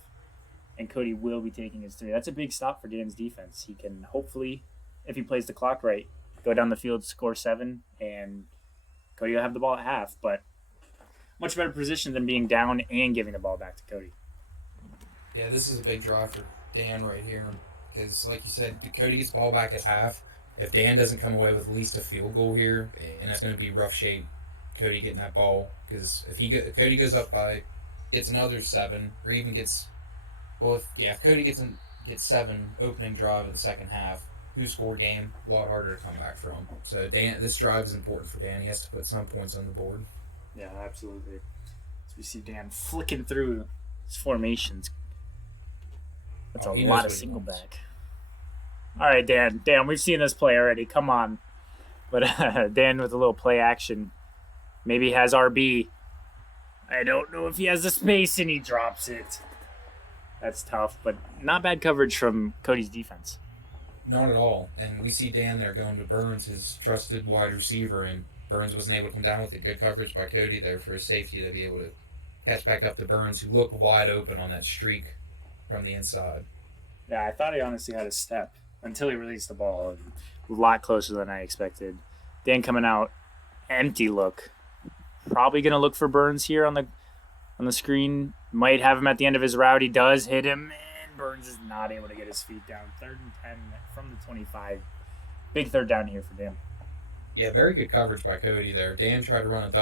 And Cody will be taking his 3. That's a big stop for Dan's defense. He can hopefully, if he plays the clock right, go down the field, score 7, and Cody will have the ball at half. But much better position than being down and giving the ball back to Cody. Yeah, this is a big drive for Dan right here because, like you said, Cody gets the ball back at half. If Dan doesn't come away with at least a field goal here, and that's going to be rough shape, Cody getting that ball because if Cody goes up by gets another 7 or even gets if Cody gets 7 opening drive of the second half, 2-score game, a lot harder to come back from. So Dan, this drive is important for Dan. He has to put some points on the board. Yeah, absolutely. So we see Dan flicking through his formations. That's a lot of single back. All right, Dan. Dan, we've seen this play already. Come on. But Dan with a little play action. Maybe he has RB. I don't know if he has the space, and he drops it. That's tough, but not bad coverage from Cody's defense. Not at all. And we see Dan there going to Burns, his trusted wide receiver, and Burns wasn't able to come down with it. Good coverage by Cody there for his safety to be able to catch back up to Burns, who looked wide open on that streak from the inside. Yeah, I thought he honestly had a step until he released the ball. A lot closer than I expected. Dan coming out, empty look. Probably going to look for Burns here on the screen. Might have him at the end of his route. He does hit him, and Burns is not able to get his feet down. 3rd and 10 from the 25. Big third down here for Dan. Yeah, very good coverage by Cody there. Dan tried to run a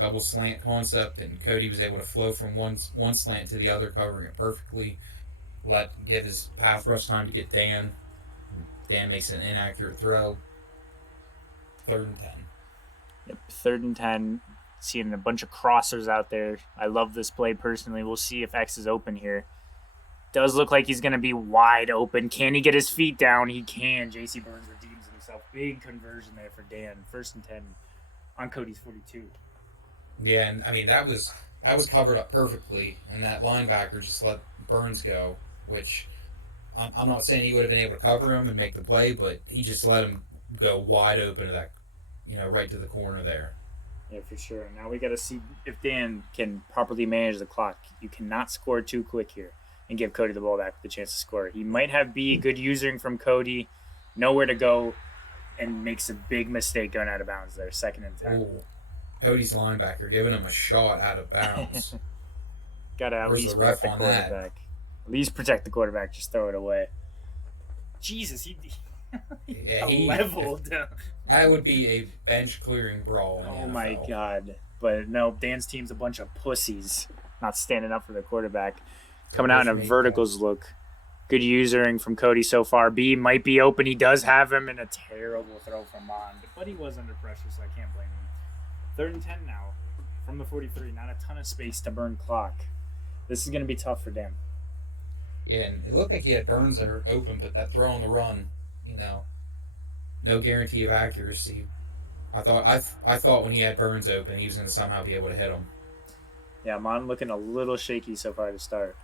double slant concept, and Cody was able to flow from one slant to the other, covering it perfectly. Give his path rush time to get Dan. Dan makes an inaccurate throw. 3rd and 10. Yep, 3rd and 10. Seeing a bunch of crossers out there. I love this play personally. We'll see if X is open here. Does look like he's going to be wide open. Can he get his feet down? He can. J.C. Burns redeems himself. Big conversion there for Dan. 1st and 10 on Cody's 42. Yeah, and I mean that was covered up perfectly, and that linebacker just let Burns go, which I'm not saying he would have been able to cover him and make the play, but he just let him go wide open to that, right to the corner there. Yeah, for sure. Now we got to see if Dan can properly manage the clock. You cannot score too quick here. and give Cody the ball back with a chance to score. He might have B, good usering from Cody, nowhere to go, and makes a big mistake going out of bounds there, 2nd and 10. Ooh, Cody's linebacker giving him a shot out of bounds. Got to at Where's least the protect ref the on that? quarterback. At least protect the quarterback, just throw it away. Jesus, Yeah, leveled. I would be a bench clearing brawl in the Oh NFL. my god. But no, Dan's team's a bunch of pussies, not standing up for the quarterback. Coming out in a verticals look. Good usering from Cody so far. B might be open. He does have him, and a terrible throw from Mond. But he was under pressure, so I can't blame him. 3rd and 10 now from the 43. Not a ton of space to burn clock. This is going to be tough for Dan. Yeah, and it looked like he had Burns that are open, but that throw on the run, no guarantee of accuracy. I thought when he had Burns open, he was going to somehow be able to hit him. Yeah, Mond looking a little shaky so far to start.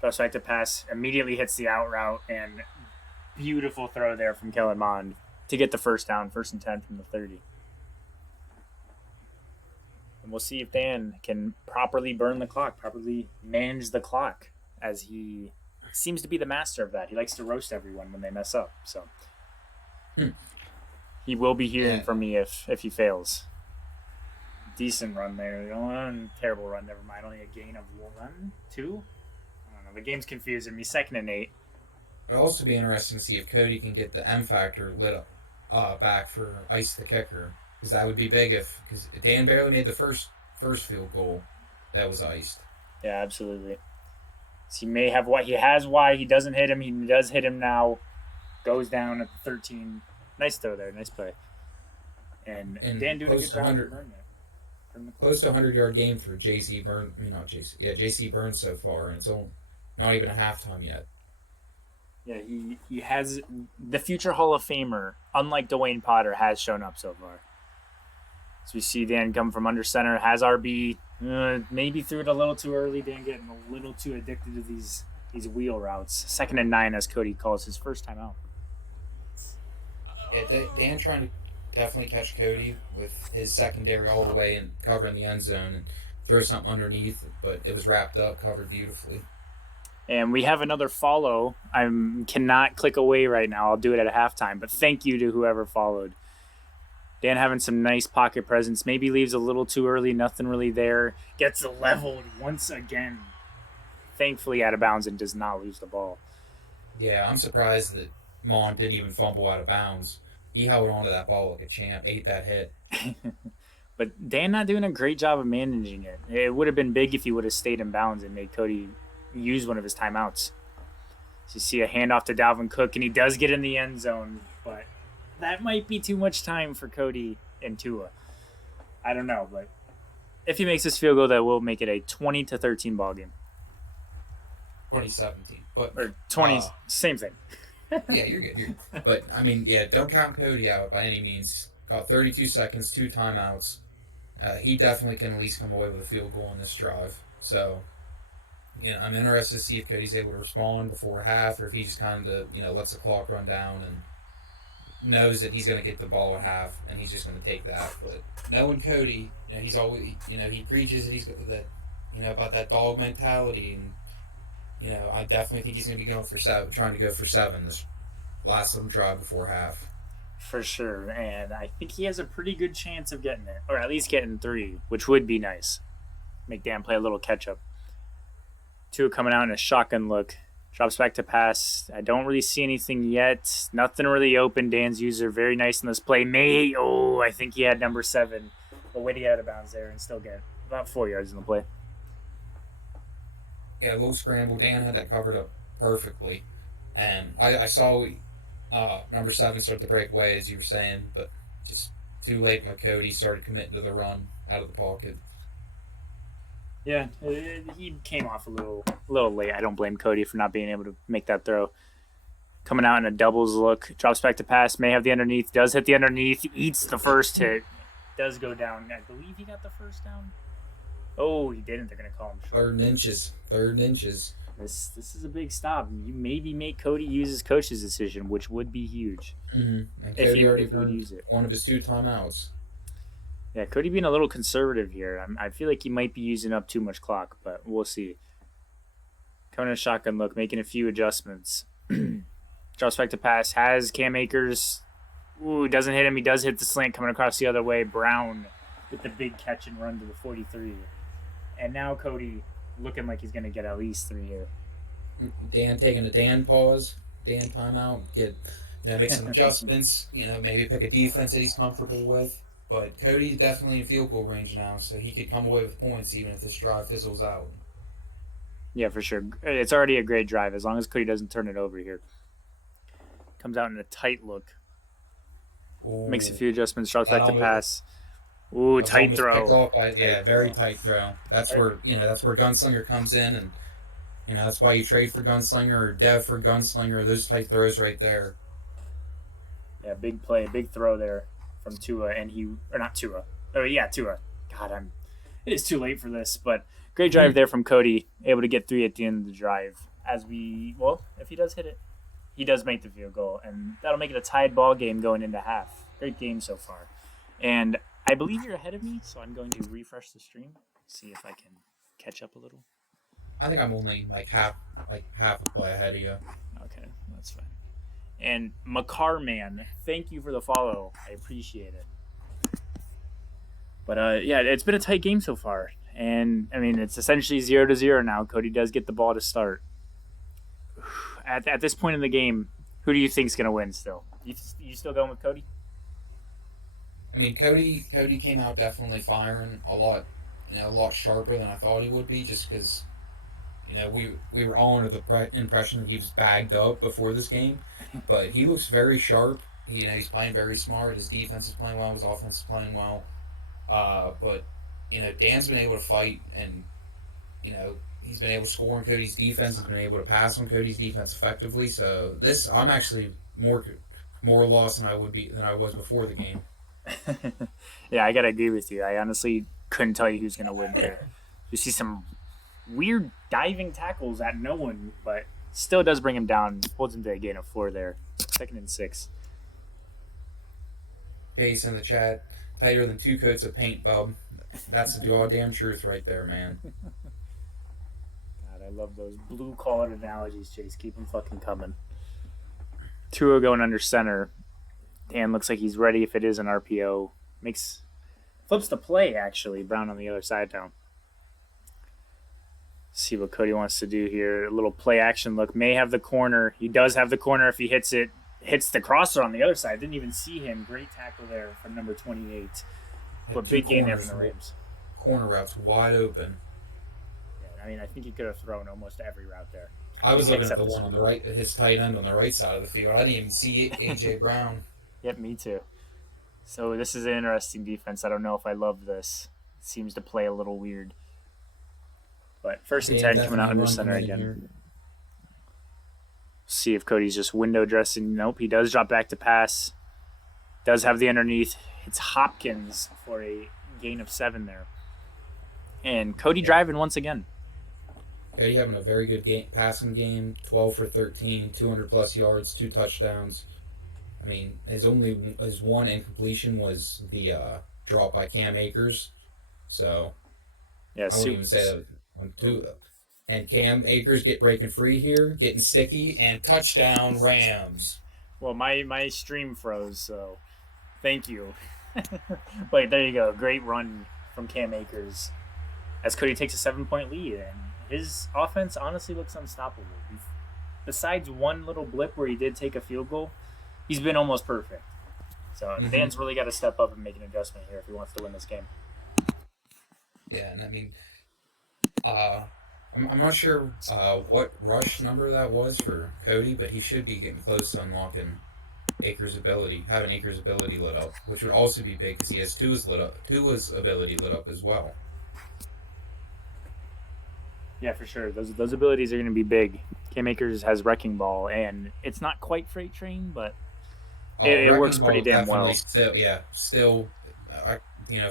Drops back to pass, immediately hits the out route, and beautiful throw there from Kellen Mond to get the first down, 1st and 10 from the 30. And we'll see if Dan can properly burn the clock, properly manage the clock, as he seems to be the master of that. He likes to roast everyone when they mess up. So he will be hearing from me if he fails. Decent run there. Terrible run, never mind. Only a gain of 1, 2. I don't know. The game's confusing me. 2nd and 8. It'll also be interesting to see if Cody can get the M factor lit up back for ice the kicker, because that would be big because Dan barely made the first field goal that was iced. Yeah, absolutely. So he may have what he has. Why he doesn't hit him? He does hit him now. Goes down at the 13. Nice throw there. Nice play. And Dan doing a good job to burn there. Close to 100-yard game for JC Burns. JC Burns so far, and it's not even a halftime yet. Yeah, he has the future Hall of Famer, unlike Dwayne Potter, has shown up so far. So we see Dan come from under center, has RB, maybe threw it a little too early. Dan getting a little too addicted to these wheel routes. 2nd and 9, as Cody calls his first time out. Yeah, Dan trying to definitely catch Cody with his secondary all the way and covering the end zone and throw something underneath, but it was wrapped up, covered beautifully. And we have another follow. I cannot click away right now. I'll do it at halftime, but thank you to whoever followed. Dan having some nice pocket presence. Maybe leaves a little too early. Nothing really there. Gets leveled once again. Thankfully out of bounds and does not lose the ball. Yeah, I'm surprised that Mon didn't even fumble out of bounds. He held on to that ball like a champ, ate that hit. But Dan not doing a great job of managing it. It would have been big if he would have stayed in bounds and made Cody use one of his timeouts. So you see a handoff to Dalvin Cook, and he does get in the end zone, but that might be too much time for Cody and Tua. I don't know, but if he makes this field goal, that will make it a 20-13 ball game. 2017. Or 20, same thing. Yeah, you're good. But, I mean, don't count Cody out by any means. Got 32 seconds, 2 timeouts. He definitely can at least come away with a field goal in this drive. So, I'm interested to see if Cody's able to respond before half, or if he just kind of, lets the clock run down and knows that he's going to get the ball at half, and he's just going to take that. But knowing Cody, he's always, he preaches that he's that, about that dog mentality, and I definitely think he's going to be trying to go for 7 this last little drive before half. For sure, and I think he has a pretty good chance of getting it, or at least getting 3, which would be nice. Make Dan play a little catch-up. 2 coming out in a shotgun look. Drops back to pass. I don't really see anything yet. Nothing really open. Dan's user very nice in this play. I think he had number 7. But way to get out of bounds there and still get about 4 yards in the play. Yeah, a little scramble. Dan had that covered up perfectly. And I saw number 7 start to break away, as you were saying, but just too late when Cody started committing to the run out of the pocket. Yeah, he came off a little late. I don't blame Cody for not being able to make that throw. Coming out in a doubles look. Drops back to pass. May have the underneath. Does hit the underneath. Eats the first hit. Does go down. I believe he got the first down. Oh, he didn't. They're going to call him short. 3rd and inches. This is a big stop. You maybe make Cody use his coach's decision, which would be huge. Mm-hmm. And if Cody he already would use it. One of his 2 timeouts. Yeah, Cody being a little conservative here. I feel like he might be using up too much clock, but we'll see. Coming to shotgun look, making a few adjustments. Drops back to pass. Has Cam Akers. Ooh, doesn't hit him. He does hit the slant coming across the other way. Brown with the big catch and run to the 43. And now Cody looking like he's going to get at least 3 here. Dan taking a Dan pause, Dan timeout, make some adjustments, maybe pick a defense that he's comfortable with. But Cody's definitely in field goal range now, so he could come away with points even if this drive fizzles out. Yeah, for sure. It's already a great drive as long as Cody doesn't turn it over here. Comes out in a tight look. Ooh, makes a few adjustments, drops back to pass. Ooh, tight throw. Very tight throw. That's where Gunslinger comes in, and that's why you trade for Gunslinger or Dev for Gunslinger. Those tight throws right there. Yeah, big play, big throw there from Tua, Tua. Oh yeah, Tua. God, it is too late for this, but great drive there from Cody, able to get 3 at the end of the drive. If he does hit it, he does make the field goal, and that'll make it a tied ball game going into half. Great game so far. And I believe you're ahead of me, so I'm going to refresh the stream, see if I can catch up a little. I think I'm only half a play ahead of you. Okay, that's fine. And McCarman, thank you for the follow. I appreciate it. But it's been a tight game so far. And I mean, it's essentially 0-0 now. Cody does get the ball to start. At this point in the game, who do you think is going to win still? You still going with Cody? I mean, Cody came out definitely firing a lot sharper than I thought he would be, just because, we were all under the impression that he was bagged up before this game, but he looks very sharp. He's playing very smart. His defense is playing well. His offense is playing well. But Dan's been able to fight, and he's been able to score on Cody's defense. He's been able to pass on Cody's defense effectively. So I'm actually more lost than I was before the game. Yeah, I gotta agree with you. I honestly couldn't tell you who's gonna win here. You see some weird diving tackles at no one, but still does bring him down. Holds him to a gain of 4 there. 2nd and 6. Pace in the chat. Tighter than 2 coats of paint, bub. That's the goddamn truth right there, man. God, I love those blue-collar analogies, Chase. Keep them fucking coming. Tua going under center. Dan looks like he's ready if it is an RPO. Flips the play, actually. Brown on the other side now. See what Cody wants to do here. A little play action look. May have the corner. He does have the corner if he hits it. Hits the crosser on the other side. Didn't even see him. Great tackle there from number 28. But big gain there from the Rams. Corner routes wide open. Yeah, I mean, I think he could have thrown almost every route there. I was looking at the one on the right, his tight end on the right side of the field. I didn't even see A.J. Brown. Yep, me too. So this is an interesting defense. I don't know if I love this. It seems to play a little weird. But 1st and 10 coming out under center again. Here. See if Cody's just window dressing. Nope, he does drop back to pass. Does have the underneath. It's Hopkins for a gain of 7 there. And Cody driving once again. Cody having a very good passing game. 12 for 13, 200-plus yards, 2 touchdowns. I mean, his one incompletion was the drop by Cam Akers. So, yeah, I wouldn't even say that on 2. And Cam Akers breaking free here, getting sticky, and touchdown Rams. Well, my stream froze, so thank you. But there you go. Great run from Cam Akers as Cody takes a 7-point lead. And his offense honestly looks unstoppable. Besides one little blip where he did take a field goal, he's been almost perfect. So Dan's really got to step up and make an adjustment here if he wants to win this game. Yeah, and I mean, I'm not sure what rush number that was for Cody, but he should be getting close to unlocking having Akers' ability lit up, which would also be big because he has Tua's ability lit up as well. Yeah, for sure. Those abilities are going to be big. Cam Akers has Wrecking Ball, and it's not quite Freight Train, but it works pretty damn well. Still,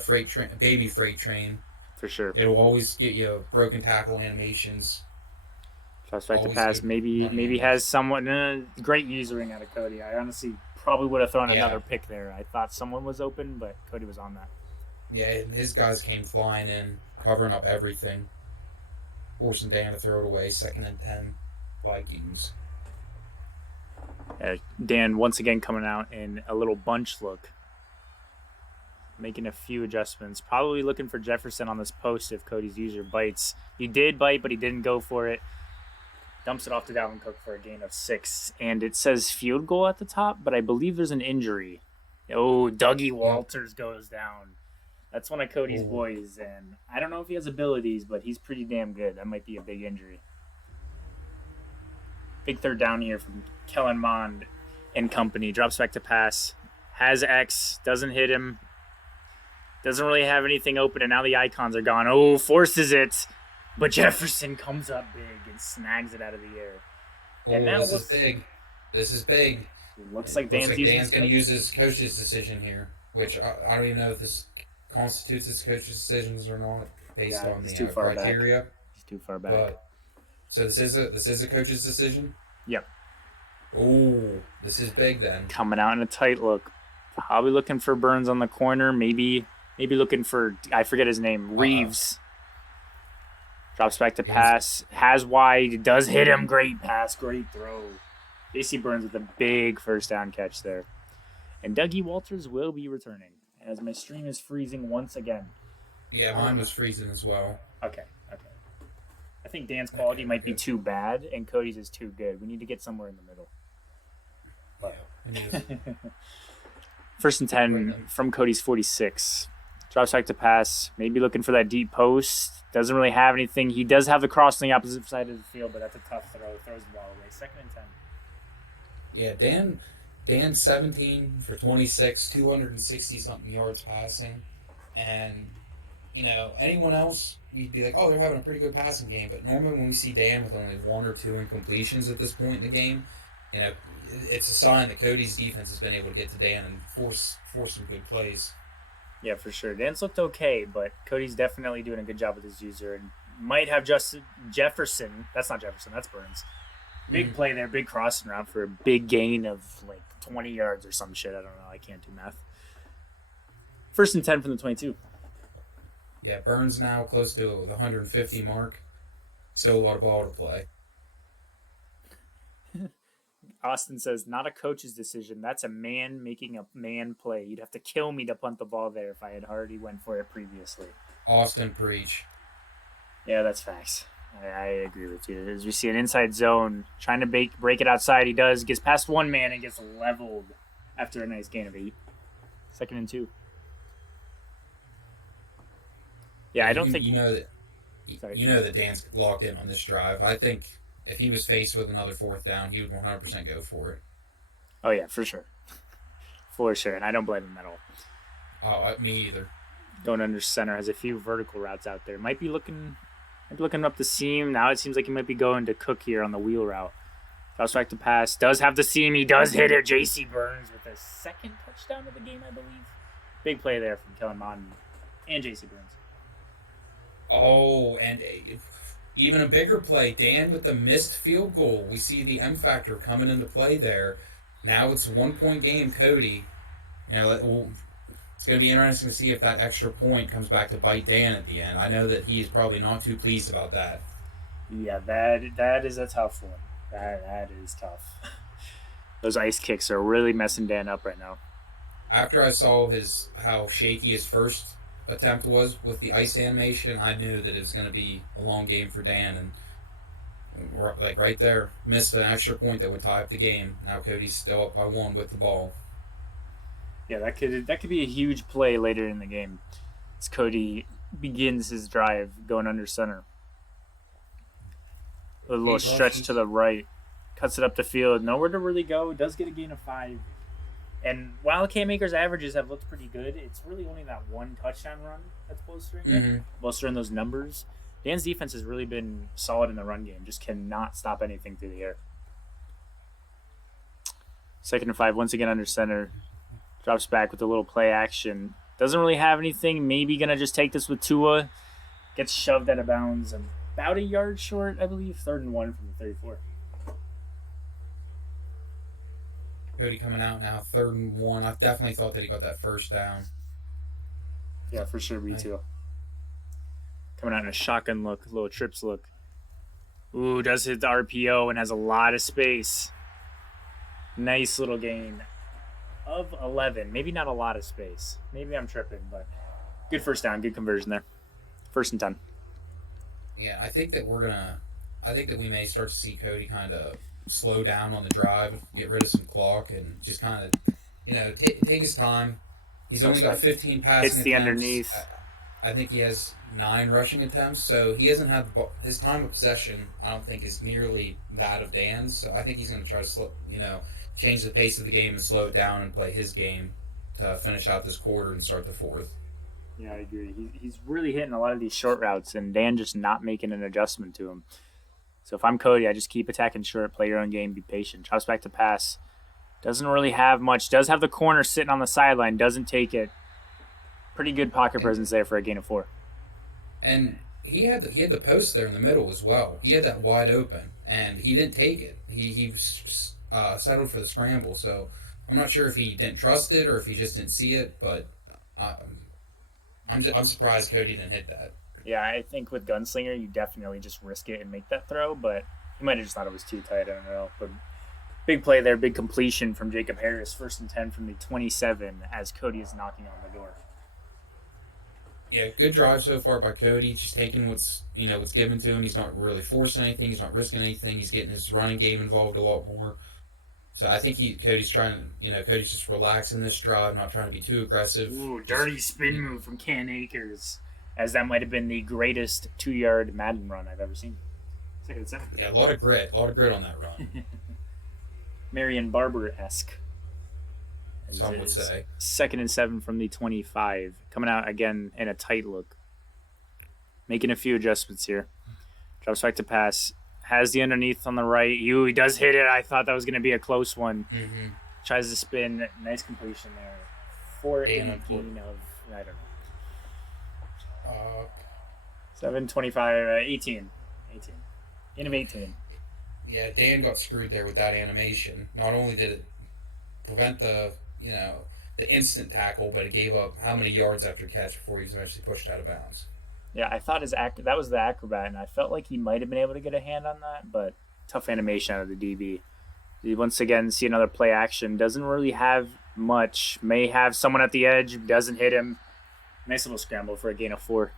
Freight Train, baby Freight Train. For sure. It'll always get you broken tackle animations. Trust back to pass. Maybe has someone great usering out of Cody. I honestly probably would have thrown another pick there. I thought someone was open, but Cody was on that. Yeah, his guys came flying in, covering up everything. forcing Dan to throw it away. 2nd and 10, Vikings. Dan once again coming out in a little bunch look, making a few adjustments. Probably looking for Jefferson on this post if Cody's user bites. He did bite, but he didn't go for it. Dumps it off to Dalvin Cook for a gain of 6. And it says field goal at the top, but I believe there's an injury. Oh, Dougie Walters goes down. That's one of Cody's boys, and I don't know if he has abilities, but he's pretty damn good. That might be a big injury. Big third down here from Kellen Mond and company. Drops back to pass. Has X. Doesn't hit him. Doesn't really have anything open, and now the icons are gone. Oh, forces it. But Jefferson comes up big and snags it out of the air. And this is big. This is big. Looks like Dan's going to use his coach's decision here, which I don't even know if this constitutes his coach's decisions or not based on the criteria. He's too far back. But, so this is a coach's decision? Yep. Oh, this is big then. Coming out in a tight look. Probably looking for Burns on the corner. Maybe looking for, I forget his name, Reeves. Drops back to pass. Has wide. Does hit him. Great pass. Great throw. JC Burns with a big first down catch there. And Dougie Walters will be returning as my stream is freezing once again. Yeah, mine was freezing as well. Okay. I think Dan's quality might be too bad and Cody's is too good. We need to get somewhere in the middle. Yeah, 1st and 10 from Cody's 46. Drops back to pass. Maybe looking for that deep post. Doesn't really have anything. He does have the cross on the opposite side of the field, but that's a tough throw. Throws the ball away. 2nd and 10. Yeah, Dan 17 for 26, 260-something yards passing. And, anyone else, we'd be like, oh, they're having a pretty good passing game. But normally when we see Dan with only 1 or 2 incompletions at this point in the game, it's a sign that Cody's defense has been able to get to Dan and force some good plays. Yeah, for sure. Dan's looked okay, but Cody's definitely doing a good job with his user and might have just Jefferson. That's not Jefferson. That's Burns. Big play there, big crossing route for a big gain of like 20 yards or some shit. I don't know. I can't do math. 1st and 10 from the 22. Yeah, Burns now close to the 150 mark. Still a lot of ball to play. Austin says, not a coach's decision. That's a man making a man play. You'd have to kill me to punt the ball there if I had already went for it previously. Austin, preach. Yeah, that's facts. I agree with you. As we see an inside zone, trying to break it outside, he does. Gets past one man and gets leveled after a nice gain of 8. 2nd and 2. Yeah, I don't think... You know that Dan's locked in on this drive. I think if he was faced with another 4th down, he would 100% go for it. Oh, yeah, for sure. For sure, and I don't blame him at all. Oh, me either. Going under center, has a few vertical routes out there. Might be looking up the seam. Now it seems like he might be going to Cook here on the wheel route. Drops back to pass. Does have the seam. He does hit it. JC Burns with his 2nd touchdown of the game, I believe. Big play there from Kellen Mond and JC Burns. Oh, and even a bigger play. Dan with the missed field goal. We see the M factor coming into play there. Now it's a 1-point game, Cody. It's going to be interesting to see if that extra point comes back to bite Dan at the end. I know that he's probably not too pleased about that. Yeah, that is a tough one. That is tough. Those ice kicks are really messing Dan up right now. After I saw how shaky his first attempt was with the ice animation, I knew that it was going to be a long game for Dan, and like right there, missed an extra point that would tie up the game. Now Cody's still up by 1 with the ball. Yeah, that could be a huge play later in the game as Cody begins his drive going under center. A little stretch to the right, cuts it up the field, nowhere to really go. Does get a gain of 5. And while K-Maker's averages have looked pretty good, it's really only that 1 touchdown run that's bolstering those numbers. Dan's defense has really been solid in the run game, just cannot stop anything through the air. 2nd and 5, once again under center. Drops back with a little play action. Doesn't really have anything. Maybe going to just take this with Tua. Gets shoved out of bounds. About a yard short, I believe. 3rd and 1 from the 34. Cody coming out now, 3rd and 1. I definitely thought that he got that first down. Yeah, for sure, me too. Coming out in a shotgun look, a little trips look. Ooh, does hit the RPO and has a lot of space. Nice little gain of 11. Maybe not a lot of space. Maybe I'm tripping, but good first down. Good conversion there. 1st and 10. Yeah, I think that we may start to see Cody kind of slow down on the drive, get rid of some clock, and just kind of, take his time. He's only got Suspect 15 hits passing the attempts. underneath. I think he has 9 rushing attempts, so he hasn't had his time of possession. I don't think is nearly that of Dan's. So I think he's going to try to change the pace of the game and slow it down and play his game to finish out this quarter and start the fourth. Yeah, I agree. He's really hitting a lot of these short routes, and Dan just not making an adjustment to him. So if I'm Cody, I just keep attacking short, play your own game, be patient. Drops back to pass. Doesn't really have much. Does have the corner sitting on the sideline. Doesn't take it. Pretty good pocket And presence there for a gain of 4. and he had the post there in the middle as well. He had that wide open, and he didn't take it. He settled for the scramble. So I'm not sure if he didn't trust it or if he just didn't see it, but uh, I'm surprised Cody didn't hit that. Yeah, I think with Gunslinger, you definitely just risk it and make that throw, but he might have just thought it was too tight. I don't know. But big play there, big completion from Jacob Harris. 1st and 10 from the 27 as Cody is knocking on the door. Yeah, good drive so far by Cody. Just taking what's given to him. He's not really forcing anything. He's not risking anything. He's getting his running game involved a lot more. So I think Cody's just relaxing this drive, not trying to be too aggressive. Ooh, dirty spin move from Ken Akers, as that might have been the greatest 2-yard Madden run I've ever seen. 2nd and 7. Yeah, a lot of grit on that run. Marion Barber-esque. Some would say. 2nd and 7 from the 25. Coming out again in a tight look. Making a few adjustments here. Drops back to pass. Has the underneath on the right. He does hit it. I thought that was going to be a close one. Mm-hmm. Tries to spin. Nice completion there. For a gain of, I don't know. 7, 25, 18. 18. Gain of 18. Yeah, Dan got screwed there with that animation. Not only did it prevent the instant tackle, but it gave up how many yards after catch before he was eventually pushed out of bounds. Yeah, I thought that was the acrobat, and I felt like he might have been able to get a hand on that, but tough animation out of the DB. You once again see another play action. Doesn't really have much. May have someone at the edge. Doesn't hit him. Nice little scramble for a gain of 4.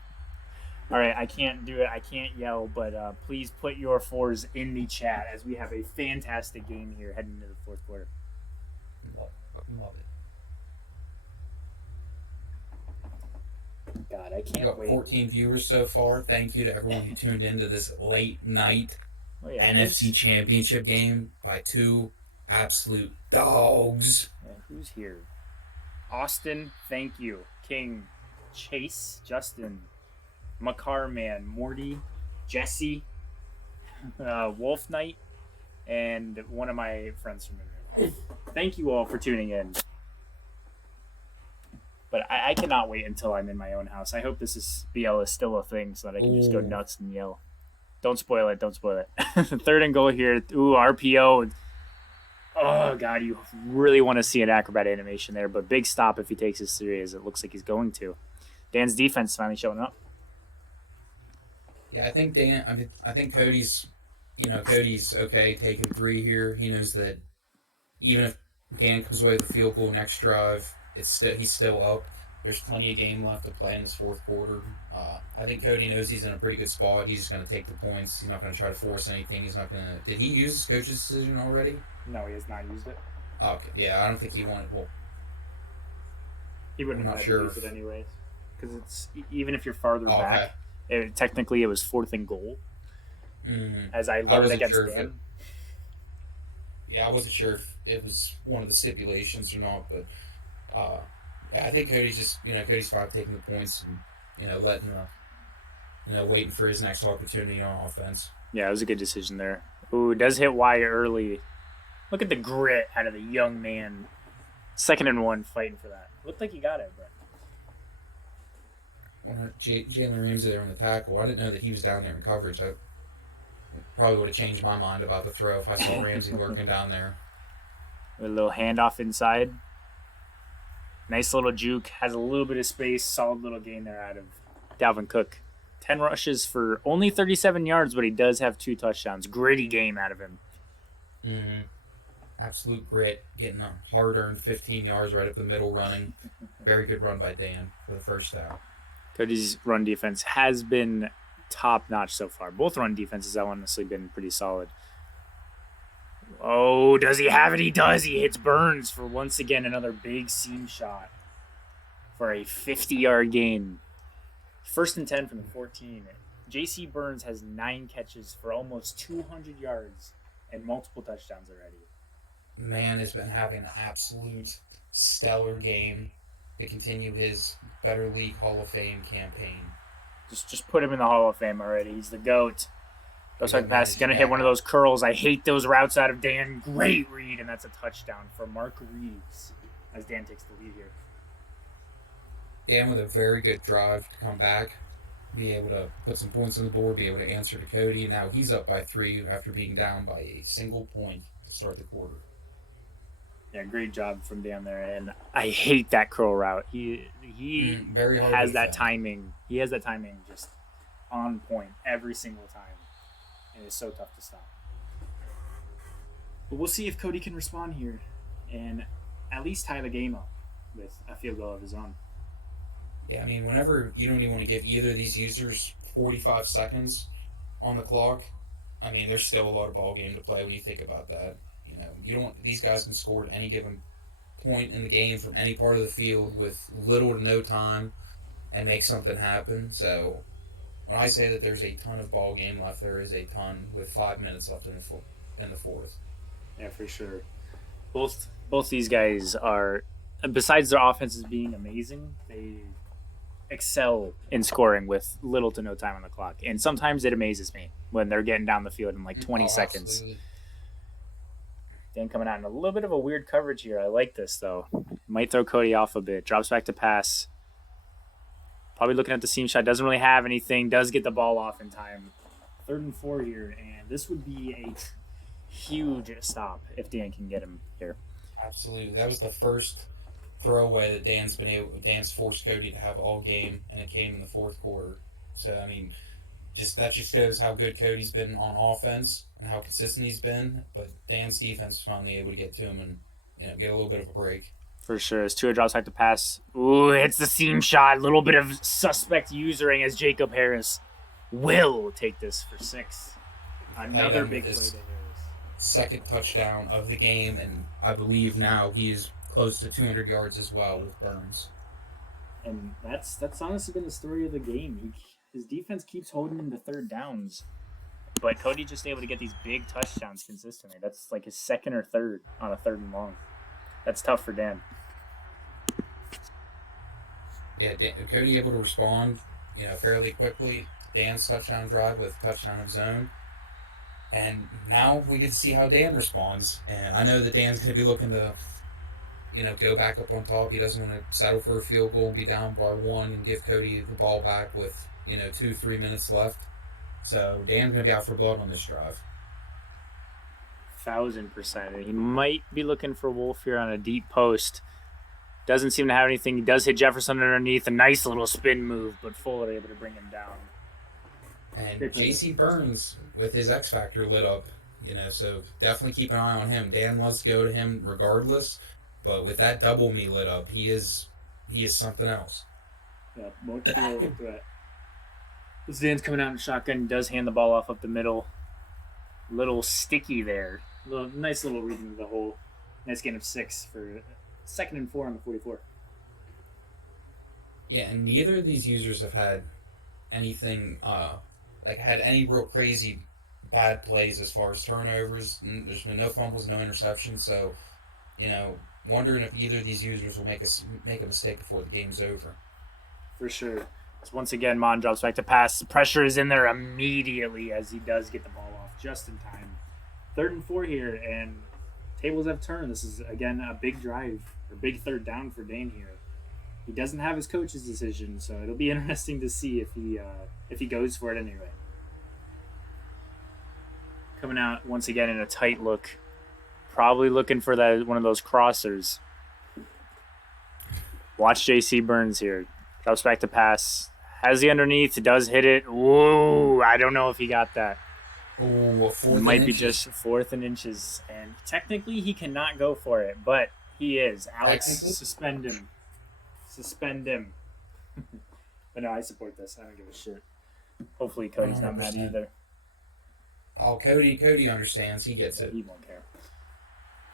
All right, I can't do it. I can't yell, but please put your 4s in the chat as we have a fantastic game here heading into the fourth quarter. Love it. God, I can't We got wait. 14 viewers so far. Thank you to everyone who tuned into this late night NFC Championship game by 2 absolute dogs. Yeah, who's here? Austin, thank you. King, Chase, Justin, Macarman, Morty, Jesse, Wolf Knight, and one of my friends from Israel. Thank you all for tuning in. But I cannot wait until I'm in my own house. I hope BL is still a thing so that I can just go nuts and yell. Don't spoil it. 3rd and goal here. Ooh, RPO. Oh, God, you really want to see an acrobat animation there. But big stop if he takes this serious. It looks like he's going to. Dan's defense finally showing up. Yeah, I think Cody's okay taking 3 here. He knows that even if Dan comes away with a field goal next drive, he's still up. There's plenty of game left to play in this fourth quarter. I think Cody knows he's in a pretty good spot. He's just going to take the points. He's not going to try to force anything. He's not going to. Did he use his coach's decision already? No, he has not used it. Okay, yeah, I don't think he wanted. Well, he wouldn't have to use it anyways, because it's even if you're farther back, technically it was 4th and goal. Mm-hmm. As I learned against Dan. I wasn't sure if it was one of the stipulations or not, but I think Cody's just Cody's fine taking the points and letting waiting for his next opportunity on offense. Yeah, it was a good decision there. Ooh, does hit Y early. Look at the grit out of the young man. 2nd and 1 fighting for that. Looked like he got it, Brett. Jalen Ramsey there on the tackle. I didn't know that he was down there in coverage. I probably would have changed my mind about the throw if I saw Ramsey lurking down there. A little handoff inside. Nice little juke. Has a little bit of space. Solid little gain there out of Dalvin Cook. 10 rushes for only 37 yards, but he does have 2 touchdowns. Gritty game out of him. Mm-hmm. Absolute grit, getting a hard-earned 15 yards right up the middle running. Very good run by Dan for the first down. Cody's run defense has been top-notch so far. Both run defenses have honestly been pretty solid. Oh, does he have it? He does. He hits Burns for once again another big seam shot for a 50-yard gain. 1st and 10 from the 14. J.C. Burns has 9 catches for almost 200 yards and multiple touchdowns already. The man has been having an absolute stellar game to continue his Better League Hall of Fame campaign. Just put him in the Hall of Fame already. He's the GOAT. Outside pass, he's going to hit one of those curls. I hate those routes out of Dan. Great read, and that's a touchdown for Mark Reeves as Dan takes the lead here. Dan with a very good drive to come back, be able to put some points on the board, be able to answer to Cody. Now he's up by 3 after being down by a single point to start the quarter. Yeah, great job from Dan there, and I hate that curl route. He very hard has that timing. He has that timing just on point every single time, and it's so tough to stop. But we'll see if Cody can respond here and at least tie the game up with a field goal of his own. Yeah, I mean, whenever you don't even want to give either of these users 45 seconds on the clock, I mean, there's still a lot of ball game to play when you think about that. You know, you don't want these guys can score at any given point in the game from any part of the field with little to no time and make something happen. So when I say that there's a ton of ball game left, there is a ton with 5 minutes left in the fourth. Yeah, for sure. Both these guys are, besides their offenses being amazing, they excel in scoring with little to no time on the clock. And sometimes it amazes me when they're getting down the field in like 20 seconds. Absolutely. Dan coming out in a little bit of a weird coverage here. I like this, though. Might throw Cody off a bit. Drops back to pass. Probably looking at the seam shot. Doesn't really have anything. Does get the ball off in time. 3rd and 4 here. And this would be a huge stop if Dan can get him here. Absolutely. That was the first throwaway that Dan's forced Cody to have all game, and it came in the 4th quarter. So, I mean, that just shows how good Cody's been on offense and how consistent he's been. But Dan's defense was finally able to get to him and get a little bit of a break. For sure. As Tua drops back to pass. Ooh, hits the seam shot. A little bit of suspect usering as Jacob Harris will take this for 6. Another big play to Harris. 2nd touchdown of the game, and I believe now he's close to 200 yards as well with Burns. And that's honestly been the story of the game. His defense keeps holding him to 3rd downs, but Cody just able to get these big touchdowns consistently. That's like his 2nd or 3rd on a 3rd and long. That's tough for Dan. Yeah, Cody able to respond, fairly quickly. Dan's touchdown drive with touchdown of his own. And now we get to see how Dan responds. And I know that Dan's going to be looking to, go back up on top. He doesn't want to settle for a field goal and be down by 1 and give Cody the ball back with, 2-3 minutes left. So Dan's going to be out for blood on this drive. 1,000%. He might be looking for Wolf here on a deep post. Doesn't seem to have anything. He does hit Jefferson underneath. A nice little spin move, but Fuller able to bring him down. And J.C. Burns with his X Factor lit up, so definitely keep an eye on him. Dan loves to go to him regardless, but with that double me lit up, he is something else. Yeah, more threat. This Dan's coming out in shotgun. Does hand the ball off up the middle. Little sticky there. Nice little read into the hole. Nice gain of 6 for 2nd and 4 on the 44. Yeah, and neither of these users have had anything had any real crazy bad plays as far as turnovers. There's been no fumbles, no interceptions. So, wondering if either of these users will make a mistake before the game's over. For sure. So once again, Mon drops back to pass. Pressure is in there immediately as he does get the ball off just in time. 3rd and 4 here, and tables have turned. This is, again, a big drive, or big 3rd down for Dane here. He doesn't have his coach's decision, so it'll be interesting to see if he goes for it anyway. Coming out once again in a tight look, probably looking for one of those crossers. Watch J.C. Burns here. Drops back to pass. Has the underneath, does hit it. Ooh, I don't know if he got that. Oh, fourth Might and be inches. just 4th and inches. And technically, he cannot go for it, but he is. Alex, Technically, suspend him. Suspend him. But no, I support this. I don't give a shit. Hopefully, Cody's not mad 100%. either. Oh, Cody understands. He gets Yeah, it. he won't care.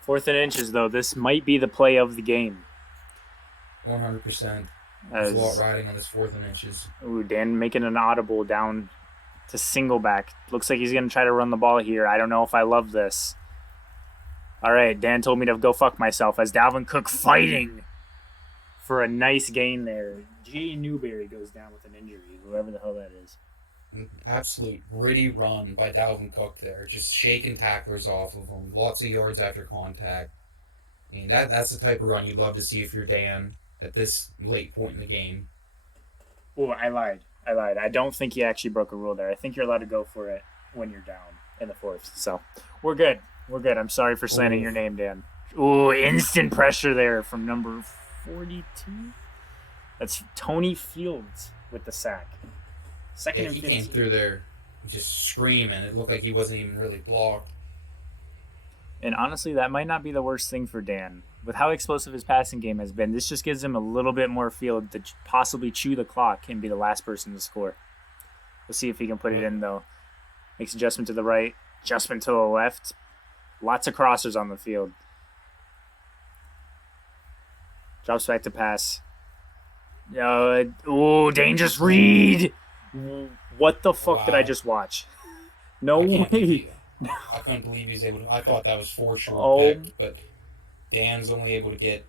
4th and inches, though. This might be the play of the game. 100%. There's a lot As riding on this fourth and inches. ooh, Dan making an audible down to single back. Looks like he's going to try to run the ball here. I don't know if I love this. All right, Dan told me to go fuck myself as Dalvin Cook fighting for a nice gain there. Jay Newberry goes down with an injury, whoever the hell that is. Absolute gritty run by Dalvin Cook there, just shaking tacklers off of him. Lots of yards after contact. I mean, that's the type of run you'd love to see if you're Dan at this late point in the game. Oh, I lied. I don't think he actually broke a rule there. I think you're allowed to go for it when you're down in the 4th. So we're good. We're good. I'm sorry for slandering your name, Dan. Ooh, instant pressure there from number 42. That's Tony Fields with the sack. Second Yeah, and he 15. came through there just screaming. It looked like he wasn't even really blocked. And honestly, that might not be the worst thing for Dan. With how explosive his passing game has been, this just gives him a little bit more field to possibly chew the clock and be the last person to score. We'll see if he can put it in, though. Makes adjustment to the right, adjustment to the left. Lots of crossers on the field. Drops back to pass. Dangerous read. What the fuck did I just watch? No way. I couldn't believe he was able to. I thought that was 4 short Oh, picks, but Dan's only able to get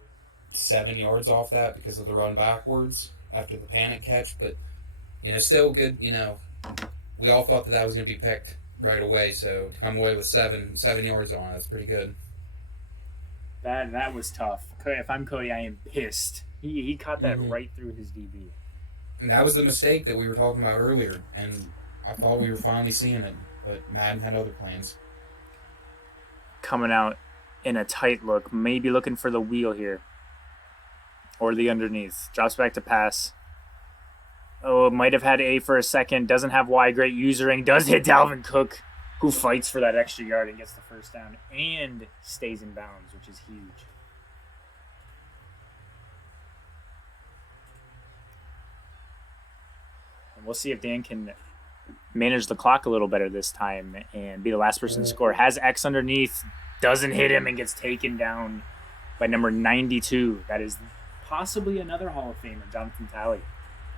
7 yards off that because of the run backwards after the panic catch. But still good. We all thought that was going to be picked right away. So to come away with 7 yards on, that's pretty good. that was tough. If I'm Cody, I am pissed. He caught that right through his DB. And that was the mistake that we were talking about earlier, and I thought we were finally seeing it, but Madden had other plans. Coming out in a tight look, maybe looking for the wheel here. Or the underneath. Drops back to pass. Oh, might have had A for a second. Doesn't have Y. Great usering. Does hit Dalvin Cook, who fights for that extra yard and gets the first down and stays in bounds, which is huge. And we'll see if Dan can manage the clock a little better this time and be the last person to score. Has X underneath, doesn't hit him, and gets taken down by number 92. That is possibly another Hall of Famer, Jonathan Talley.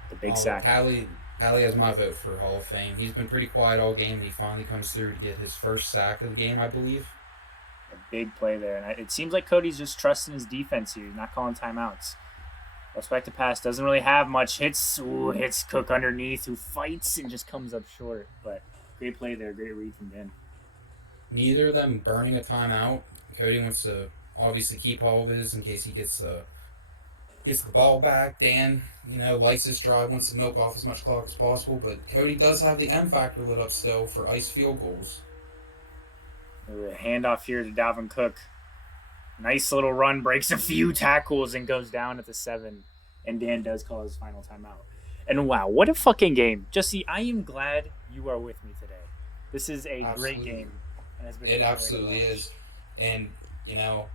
The big sack. Talley has my vote for Hall of Fame. He's been pretty quiet all game, and he finally comes through to get his first sack of the game, I believe. A big play there. And it seems like Cody's just trusting his defense here. He's not calling timeouts. Goes back to pass. Doesn't really have much. Hits Cook underneath, who fights and just comes up short. But great play there. Great read from Dan. Neither of them burning a timeout. Cody wants to obviously keep all of his in case he gets the ball back. Dan, likes his drive, wants to milk off as much clock as possible. But Cody does have the M factor lit up still for ice field goals. A handoff here to Dalvin Cook. Nice little run, breaks a few tackles and goes down at the 7. And Dan does call his final timeout. And wow, what a fucking game. Jesse, I am glad you are with me today. This is a great game. It absolutely is. And, I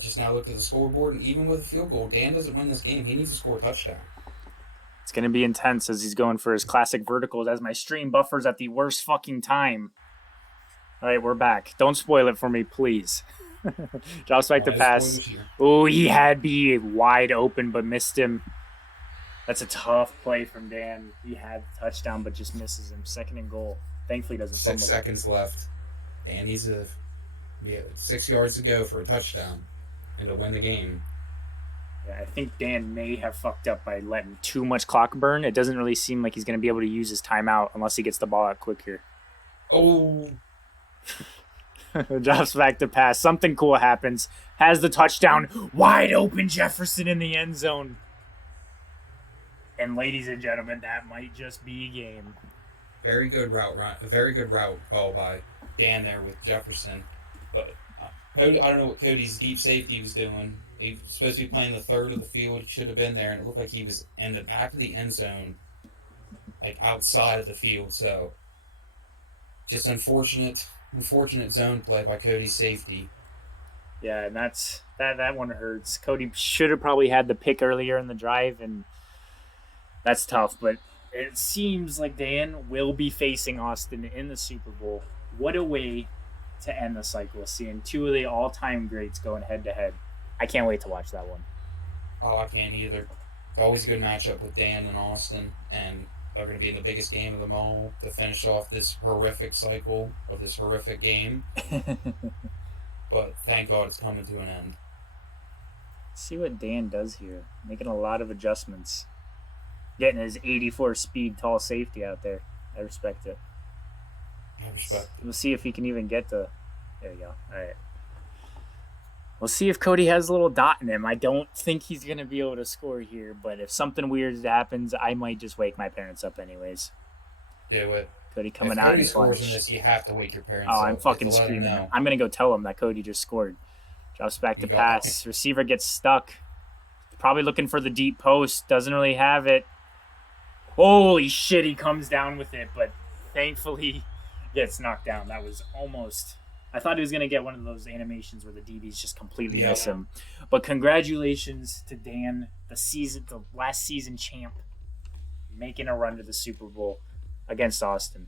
just now looked at the scoreboard, and even with a field goal, Dan doesn't win this game. He needs to score a touchdown. It's going to be intense as he's going for his classic verticals as my stream buffers at the worst fucking time. All right, we're back. Don't spoil it for me, please. Drops back to pass. Oh, he had B wide open but missed him. That's a tough play from Dan. He had the touchdown but just misses him. 2nd and goal. Thankfully doesn't fumble. 6 seconds left. Dan needs 6 yards to go for a touchdown and to win the game. Yeah, I think Dan may have fucked up by letting too much clock burn. It doesn't really seem like he's going to be able to use his timeout unless he gets the ball out quick here. Oh. Drops back to pass. Something cool happens. Has the touchdown. Wide open Jefferson in the end zone. And ladies and gentlemen, that might just be a game. Very good route call by Dan there with Jefferson. But I don't know what Cody's deep safety was doing. He's supposed to be playing the third of the field. He should have been there, and it looked like he was in the back of the end zone, like outside of the field. So just unfortunate zone play by Cody's safety. Yeah, and that one hurts. Cody should have probably had the pick earlier in the drive, and that's tough. But it seems like Dan will be facing Austin in the Super Bowl. What a way to end the cycle, seeing two of the all-time greats going head to head. I can't wait to watch that one. Oh, I can't either. It's always a good matchup with Dan and Austin, and they're going to be in the biggest game of them all to finish off this horrific cycle of this horrific game. But thank God it's coming to an end. See what Dan does here, making a lot of adjustments, getting his 84 speed tall safety out there. I respect it. I respect it. We'll see if he can even get to. There you go. All right. We'll see if Cody has a little dot in him. I don't think he's going to be able to score here, but if something weird happens, I might just wake my parents up anyways. Do it. Cody coming If out Cody in scores in clutch. this, you have to wake your parents Oh, up. I'm You have fucking to let them screaming. know. I'm going to go tell him that Cody just scored. Drops back to You go. pass. Receiver gets stuck. Probably looking for the deep post. Doesn't really have it. Holy shit, he comes down with it, but thankfully gets knocked down. That was almost. I thought he was going to get one of those animations where the DBs just completely Yep. miss him. But congratulations to Dan, the last season champ, making a run to the Super Bowl against Austin.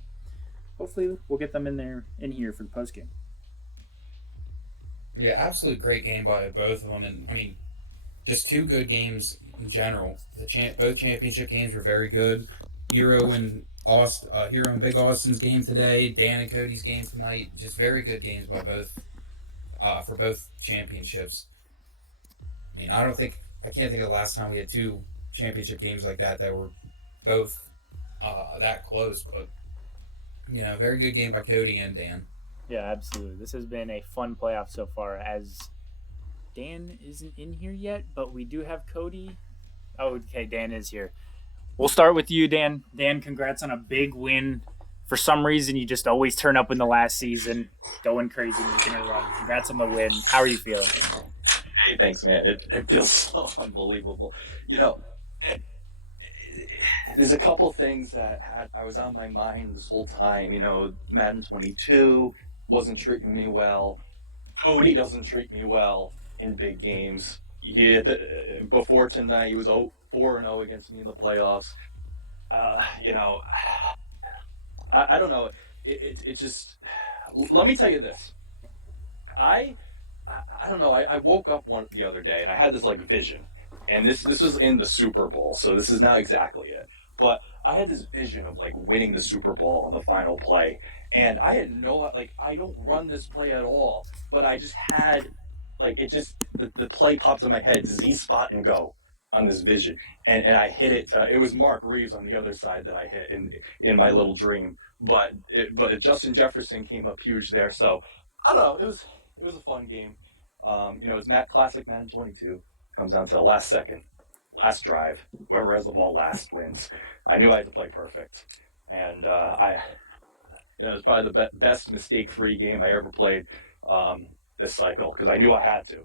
Hopefully, we'll get them in here for the post game. Yeah, absolute great game by both of them, and I mean, just two good games in general. Both championship games were very good. Hero and Big Austin's game today, Dan and Cody's game tonight. Just very good games by both, for both championships. I mean, I can't think of the last time we had two championship games like that were both that close. But very good game by Cody and Dan. Yeah, absolutely. This has been a fun playoff so far. As Dan isn't in here yet, but we do have Cody. Oh, okay, Dan is here. We'll start with you, Dan. Dan, congrats on a big win. For some reason, you just always turn up in the last season, going crazy, making a run. Congrats on the win. How are you feeling? Hey, thanks, man. It feels so unbelievable. You know, there's a couple things that I was on my mind this whole time. Madden 22 wasn't treating me well. Cody doesn't treat me well in big games. Before tonight, he was 4-0 against me in the playoffs. Uh, you know, I don't know. It just. Let me tell you this. I I don't know. I woke up the other day and I had this like vision, and this was in the Super Bowl, so this is not exactly it. But I had this vision of like winning the Super Bowl on the final play, and I had I don't run this play at all, but I just had the play popped in my head, Z spot and go on this vision, and I hit it. It was Mark Reeves on the other side that I hit in my little dream, but Justin Jefferson came up huge there, so I don't know. It was a fun game. It's classic Madden 22. Comes down to the last second, last drive. Whoever has the ball last wins. I knew I had to play perfect, and it was probably the best mistake-free game I ever played this cycle because I knew I had to,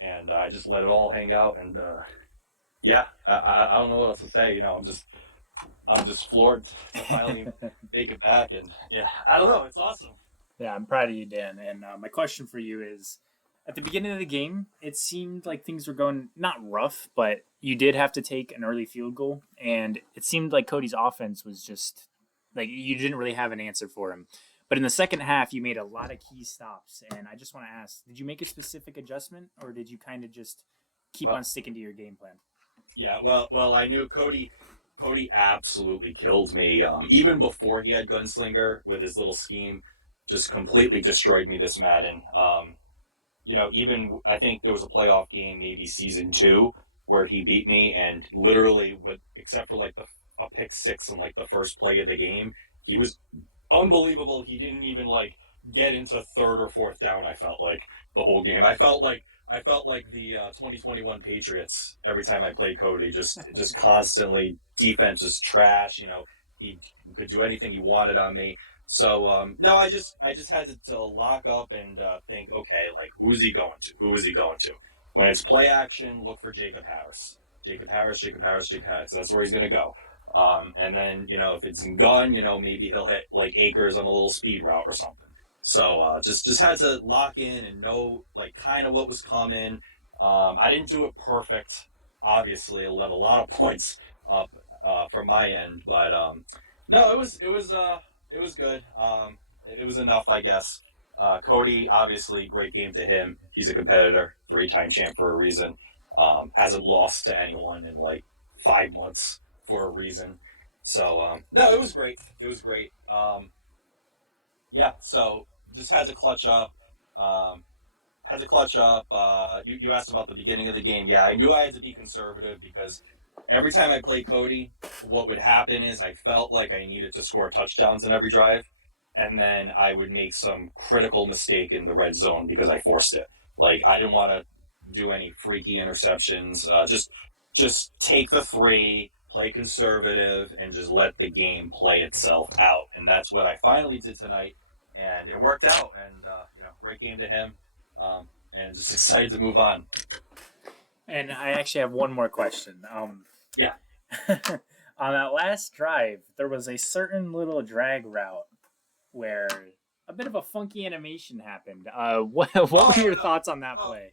and I just let it all hang out. And yeah, I don't know what else to say. I'm just floored to finally make it back, and yeah, I don't know. It's awesome. Yeah, I'm proud of you, Dan. And my question for you is at the beginning of the game, it seemed like things were going not rough, but you did have to take an early field goal. And it seemed like Cody's offense was just like you didn't really have an answer for him. But in the second half, you made a lot of key stops. And I just want to ask, did you make a specific adjustment or did you kind of just keep Well, on sticking to your game plan? yeah, well, I knew Cody. Cody absolutely killed me. Even before he had Gunslinger with his little scheme, just completely destroyed me this Madden. Even I think there was a playoff game, maybe season two, where he beat me, and literally, except for like a pick six in like the first play of the game, he was unbelievable. He didn't even like get into third or fourth down. I felt like the whole game. I felt like the 2021 Patriots every time I played Cody. Just constantly defense is trash. He could do anything he wanted on me. So no, I just had to lock up and think, okay, like who is he going to? Who is he going to? When it's play action, look for Jacob Harris. Jacob Harris. That's where he's going to go. And then, if it's in gun, maybe he'll hit like Akers on a little speed route or something. So just had to lock in and know like kind of what was coming. I didn't do it perfect. Obviously, I let a lot of points up from my end, but no, it was good. It was enough, I guess. Cody, obviously, great game to him. He's a competitor, 3-time champ for a reason. Hasn't lost to anyone in like 5 months for a reason. So no, it was great. It was great. Yeah, so just had to clutch up. Um, you asked about the beginning of the game. Yeah, I knew I had to be conservative because every time I played Cody, what would happen is I felt like I needed to score touchdowns in every drive, and then I would make some critical mistake in the red zone because I forced it. Like I didn't want to do any freaky interceptions. Just take the three, play conservative, and just let the game play itself out. And that's what I finally did tonight, and it worked out. And great game to him. And just excited to move on. And I actually have one more question. Yeah. On that last drive, there was a certain little drag route where a bit of a funky animation happened. What were your thoughts on that play?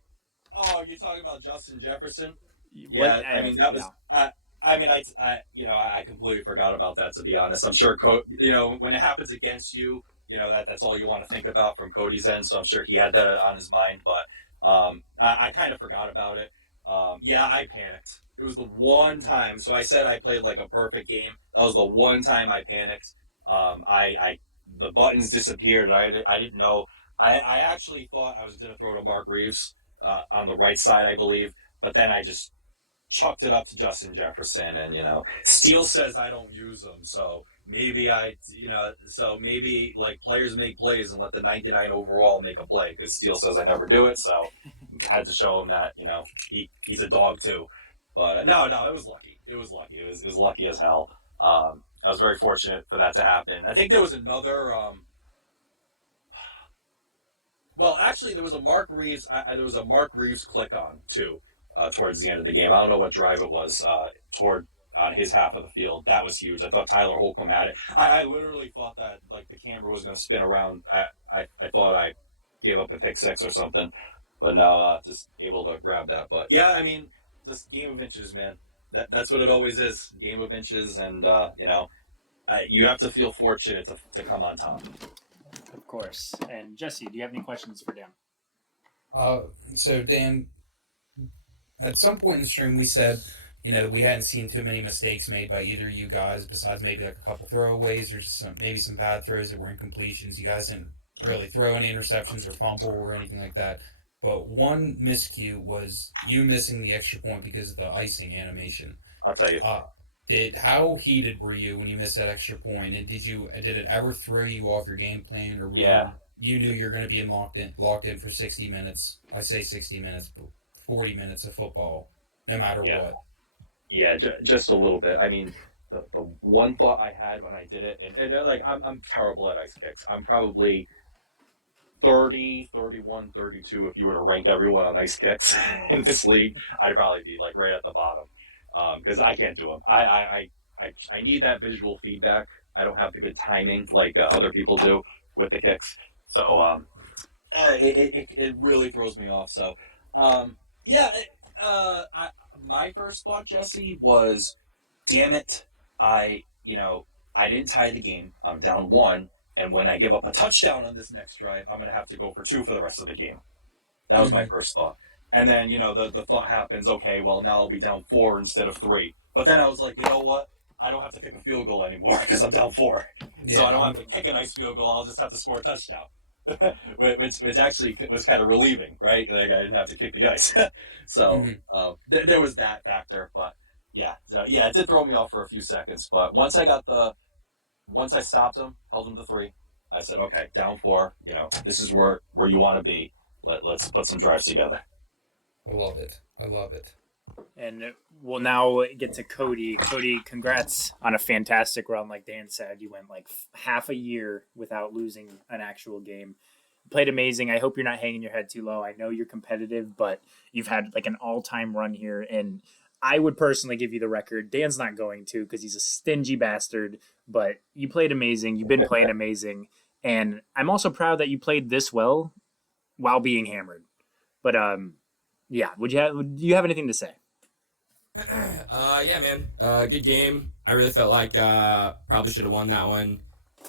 Oh, you're talking about Justin Jefferson? What, I mean, that was. I completely forgot about that. To be honest, I'm sure. When it happens against you, that's all you want to think about from Cody's end. So I'm sure he had that on his mind. But I kind of forgot about it. I panicked. It was the one time. So I said I played like a perfect game. That was the one time I panicked. The buttons disappeared. I didn't know. I actually thought I was going to throw to Mark Reeves on the right side, I believe. But then I just chucked it up to Justin Jefferson, and Steele says I don't use them, so maybe maybe like players make plays and let the 99 overall make a play because Steele says I never do it, so I had to show him that he's a dog too. But no, it was lucky. It was lucky. It was lucky as hell. I was very fortunate for that to happen. I think there was another. Well, actually, there was a Mark Reeves. There was a Mark Reeves click on too. Towards the end of the game, I don't know what drive it was toward on his half of the field. That was huge. I thought Tyler Holcomb had it. I literally thought that like the camera was going to spin around. I thought I gave up a pick six or something, but no, just able to grab that. But yeah, I mean, this game of inches, man. That's what it always is. Game of inches, and you have to feel fortunate to come on top. Of course. And Jesse, do you have any questions for Dan? So Dan, at some point in the stream, we said, we hadn't seen too many mistakes made by either of you guys, besides maybe like a couple throwaways or maybe some bad throws that were incompletions. You guys didn't really throw any interceptions or fumble or anything like that. But one miscue was you missing the extra point because of the icing animation. I'll tell you. How heated were you when you missed that extra point? And did it ever throw you off your game plan, or you knew you're going to be locked in for 60 minutes? I say 60 minutes, but 40 minutes of football, no matter what. Yeah, just a little bit. I mean, the one thought I had when I did it, and like I'm terrible at ice kicks. I'm probably 30, 31, 32 if you were to rank everyone on ice kicks in this league. I'd probably be like right at the bottom because I can't do them. I need that visual feedback. I don't have the good timing like other people do with the kicks. So it really throws me off. So my first thought, Jesse, was, damn it, I didn't tie the game. I'm down one, and when I give up a touchdown on this next drive, I'm gonna have to go for two for the rest of the game. That was my first thought. And then, the thought happens, okay, well, now I'll be down 4 instead of 3. But then I was like, you know what? I don't have to kick a field goal anymore because I'm down 4. Yeah, so I don't have to kick a nice field goal. I'll just have to score a touchdown. which actually was kind of relieving, right? Like I didn't have to kick the ice. So there was that factor. But it did throw me off for a few seconds. But once I stopped him, held him to 3, I said, okay, down 4. This is where you want to be. Let's put some drives together. I love it. And we'll now get to Cody. Cody, congrats on a fantastic run. Like Dan said, you went like half a year without losing an actual game. Played amazing. I hope you're not hanging your head too low. I know you're competitive, but you've had like an all-time run here, and I would personally give you the record. Dan's not going to because he's a stingy bastard, but you played amazing. You've been playing amazing, and I'm also proud that you played this well while being hammered. But yeah. Do you have anything to say? Yeah, man. Good game. I really felt like probably should have won that one.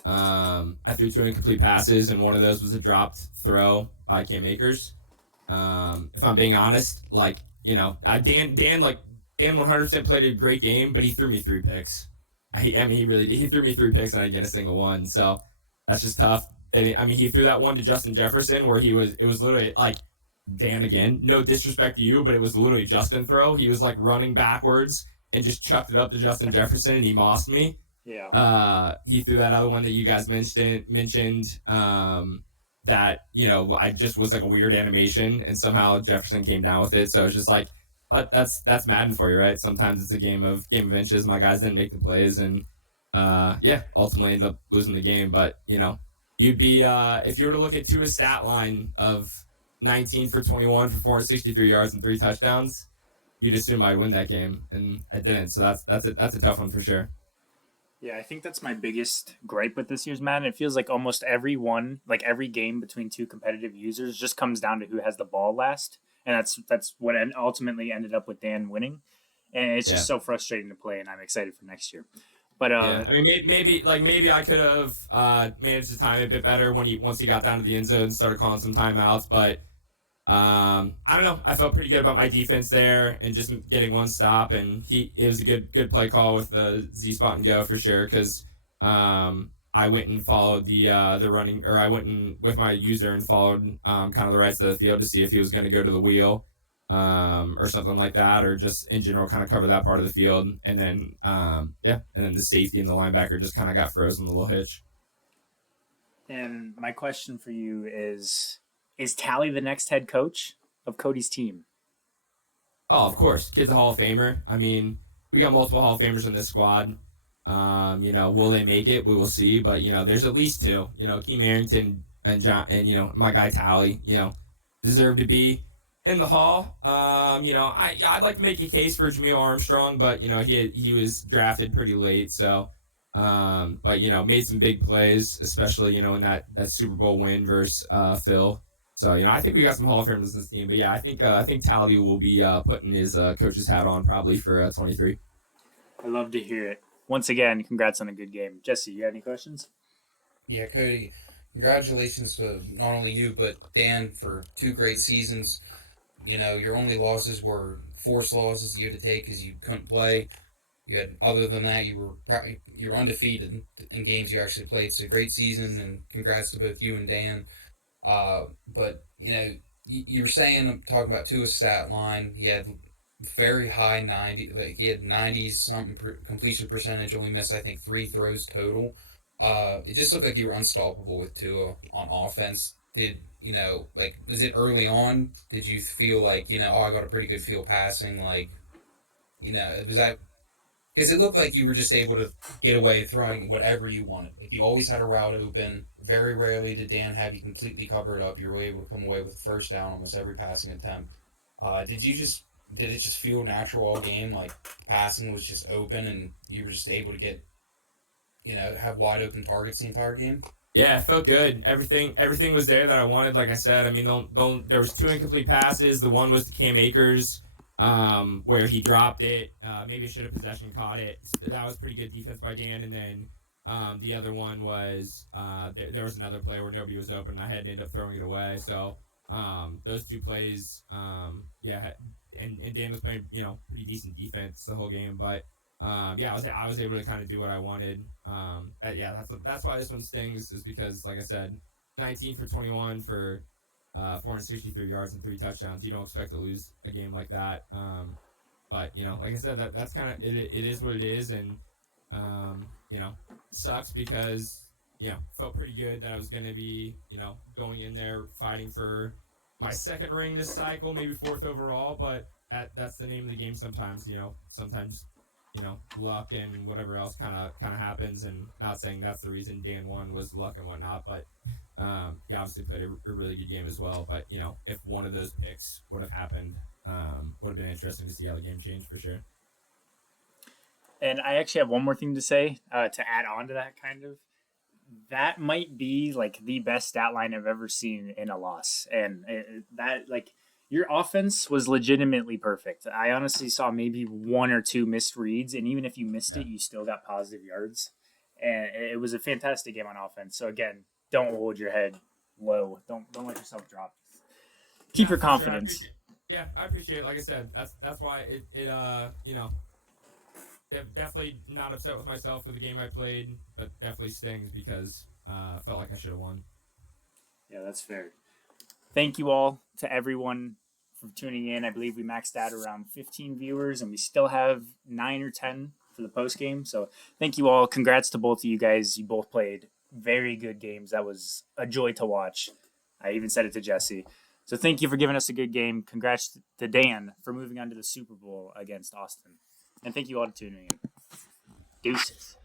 I threw two incomplete passes, and one of those was a dropped throw by Cam Akers. If I'm being honest, like Dan 100% played a great game, but he threw me 3 picks. I mean, he really did. He threw me 3 picks, and I didn't get a single one. So that's just tough. And I mean, he threw that one to Justin Jefferson where it was literally like Dan again. No disrespect to you, but it was literally Justin throw. He was like running backwards and just chucked it up to Justin Jefferson, and he mossed me. Yeah. He threw that other one that you guys mentioned. That I just was like a weird animation, and somehow Jefferson came down with it. So it's just like that's Madden for you, right? Sometimes it's a game of inches. My guys didn't make the plays, and ultimately ended up losing the game. But you'd be if you were to look at Tua's stat line of 19 for 21 for 463 yards and 3 touchdowns, you'd assume I'd win that game, and I didn't. So that's a tough one for sure. Yeah, I think that's my biggest gripe with this year's Madden. It feels like almost every game between two competitive users just comes down to who has the ball last, and that's what ultimately ended up with Dan winning. And it's just so frustrating to play, and I'm excited for next year. But I mean, maybe I could have managed the time a bit better once he got down to the end zone and started calling some timeouts, but. I don't know. I felt pretty good about my defense there and just getting one stop, and it was a good play call with the Z spot and go for sure because I went and followed the running, or I went and with my user and followed kind of the right side of the field to see if he was going to go to the wheel or something like that, or just in general kind of cover that part of the field, and then and then the safety and the linebacker just kind of got frozen a little hitch. And my question for you is Tally the next head coach of Cody's team? Oh, of course. Kid's a Hall of Famer. I mean, we got multiple Hall of Famers in this squad. Will they make it? We will see. But, there's at least 2. Keem Arrington and John and, my guy Tally, deserve to be in the Hall. I'd like to make a case for Jameel Armstrong, but, he was drafted pretty late. So, but, made some big plays, especially, in that Super Bowl win versus Phil. So, I think we got some Hall of Famers in this team. But, yeah, I think Tally will be putting his coach's hat on probably for 23. I love to hear it. Once again, congrats on a good game. Jesse, you have any questions? Yeah, Cody, congratulations to not only you, but Dan for 2 great seasons. Your only losses were forced losses you had to take because you couldn't play. Other than that, you were undefeated in games you actually played. It's a great season, and congrats to both you and Dan. But you were talking about Tua's stat line. He had very high 90. Like he had 90 something completion percentage. Only missed I think 3 throws total. It just looked like you were unstoppable with Tua on offense. Was it early on? Did you feel like I got a pretty good feel passing? Like was that? Because it looked like you were just able to get away throwing whatever you wanted. Like you always had a route open. Very rarely did Dan have you completely covered up. You were able to come away with a first down almost every passing attempt. Did it just feel natural all game? Like passing was just open and you were just able to get, have wide open targets the entire game? Yeah, it felt good. Everything was there that I wanted. Like I said, I mean, there was 2 incomplete passes. The one was to Cam Akers. Where he dropped it. Maybe should have possession caught it. That was pretty good defense by Dan. And then the other one was there was another play where nobody was open, and I had to end up throwing it away. So those 2 plays, and Dan was playing pretty decent defense the whole game. But I was able to kind of do what I wanted. That's why this one stings, is because like I said, 19 for 21 for 463 yards and 3 touchdowns. You don't expect to lose a game like that. But like I said, that's kind of it is what it is, and sucks because felt pretty good that I was gonna be going in there fighting for my 2nd ring this cycle, maybe 4th overall. But that's the name of the game. Sometimes luck and whatever else kind of happens, and not saying that's the reason Dan won was luck and whatnot, but He obviously played a really good game as well. But if one of those picks would have happened, would have been interesting to see how the game changed for sure. And I actually have one more thing to say to add on to that kind of. That might be like the best stat line I've ever seen in a loss. And that, like, your offense was legitimately perfect. I honestly saw maybe one or two missed reads, and even if you missed it, you still got positive yards. And it was a fantastic game on offense. So again, don't hold your head low. Don't let yourself drop. Keep your confidence. Sure. I appreciate it. Like I said, that's why definitely not upset with myself for the game I played, but definitely stings because I felt like I should have won. Yeah, that's fair. Thank you all to everyone for tuning in. I believe we maxed out around 15 viewers, and we still have 9 or 10 for the post game. So thank you all. Congrats to both of you guys. You both played very good games. That was a joy to watch. I even said it to Jesse. So thank you for giving us a good game. Congrats to Dan for moving on to the Super Bowl against Austin. And thank you all for tuning in. Deuces.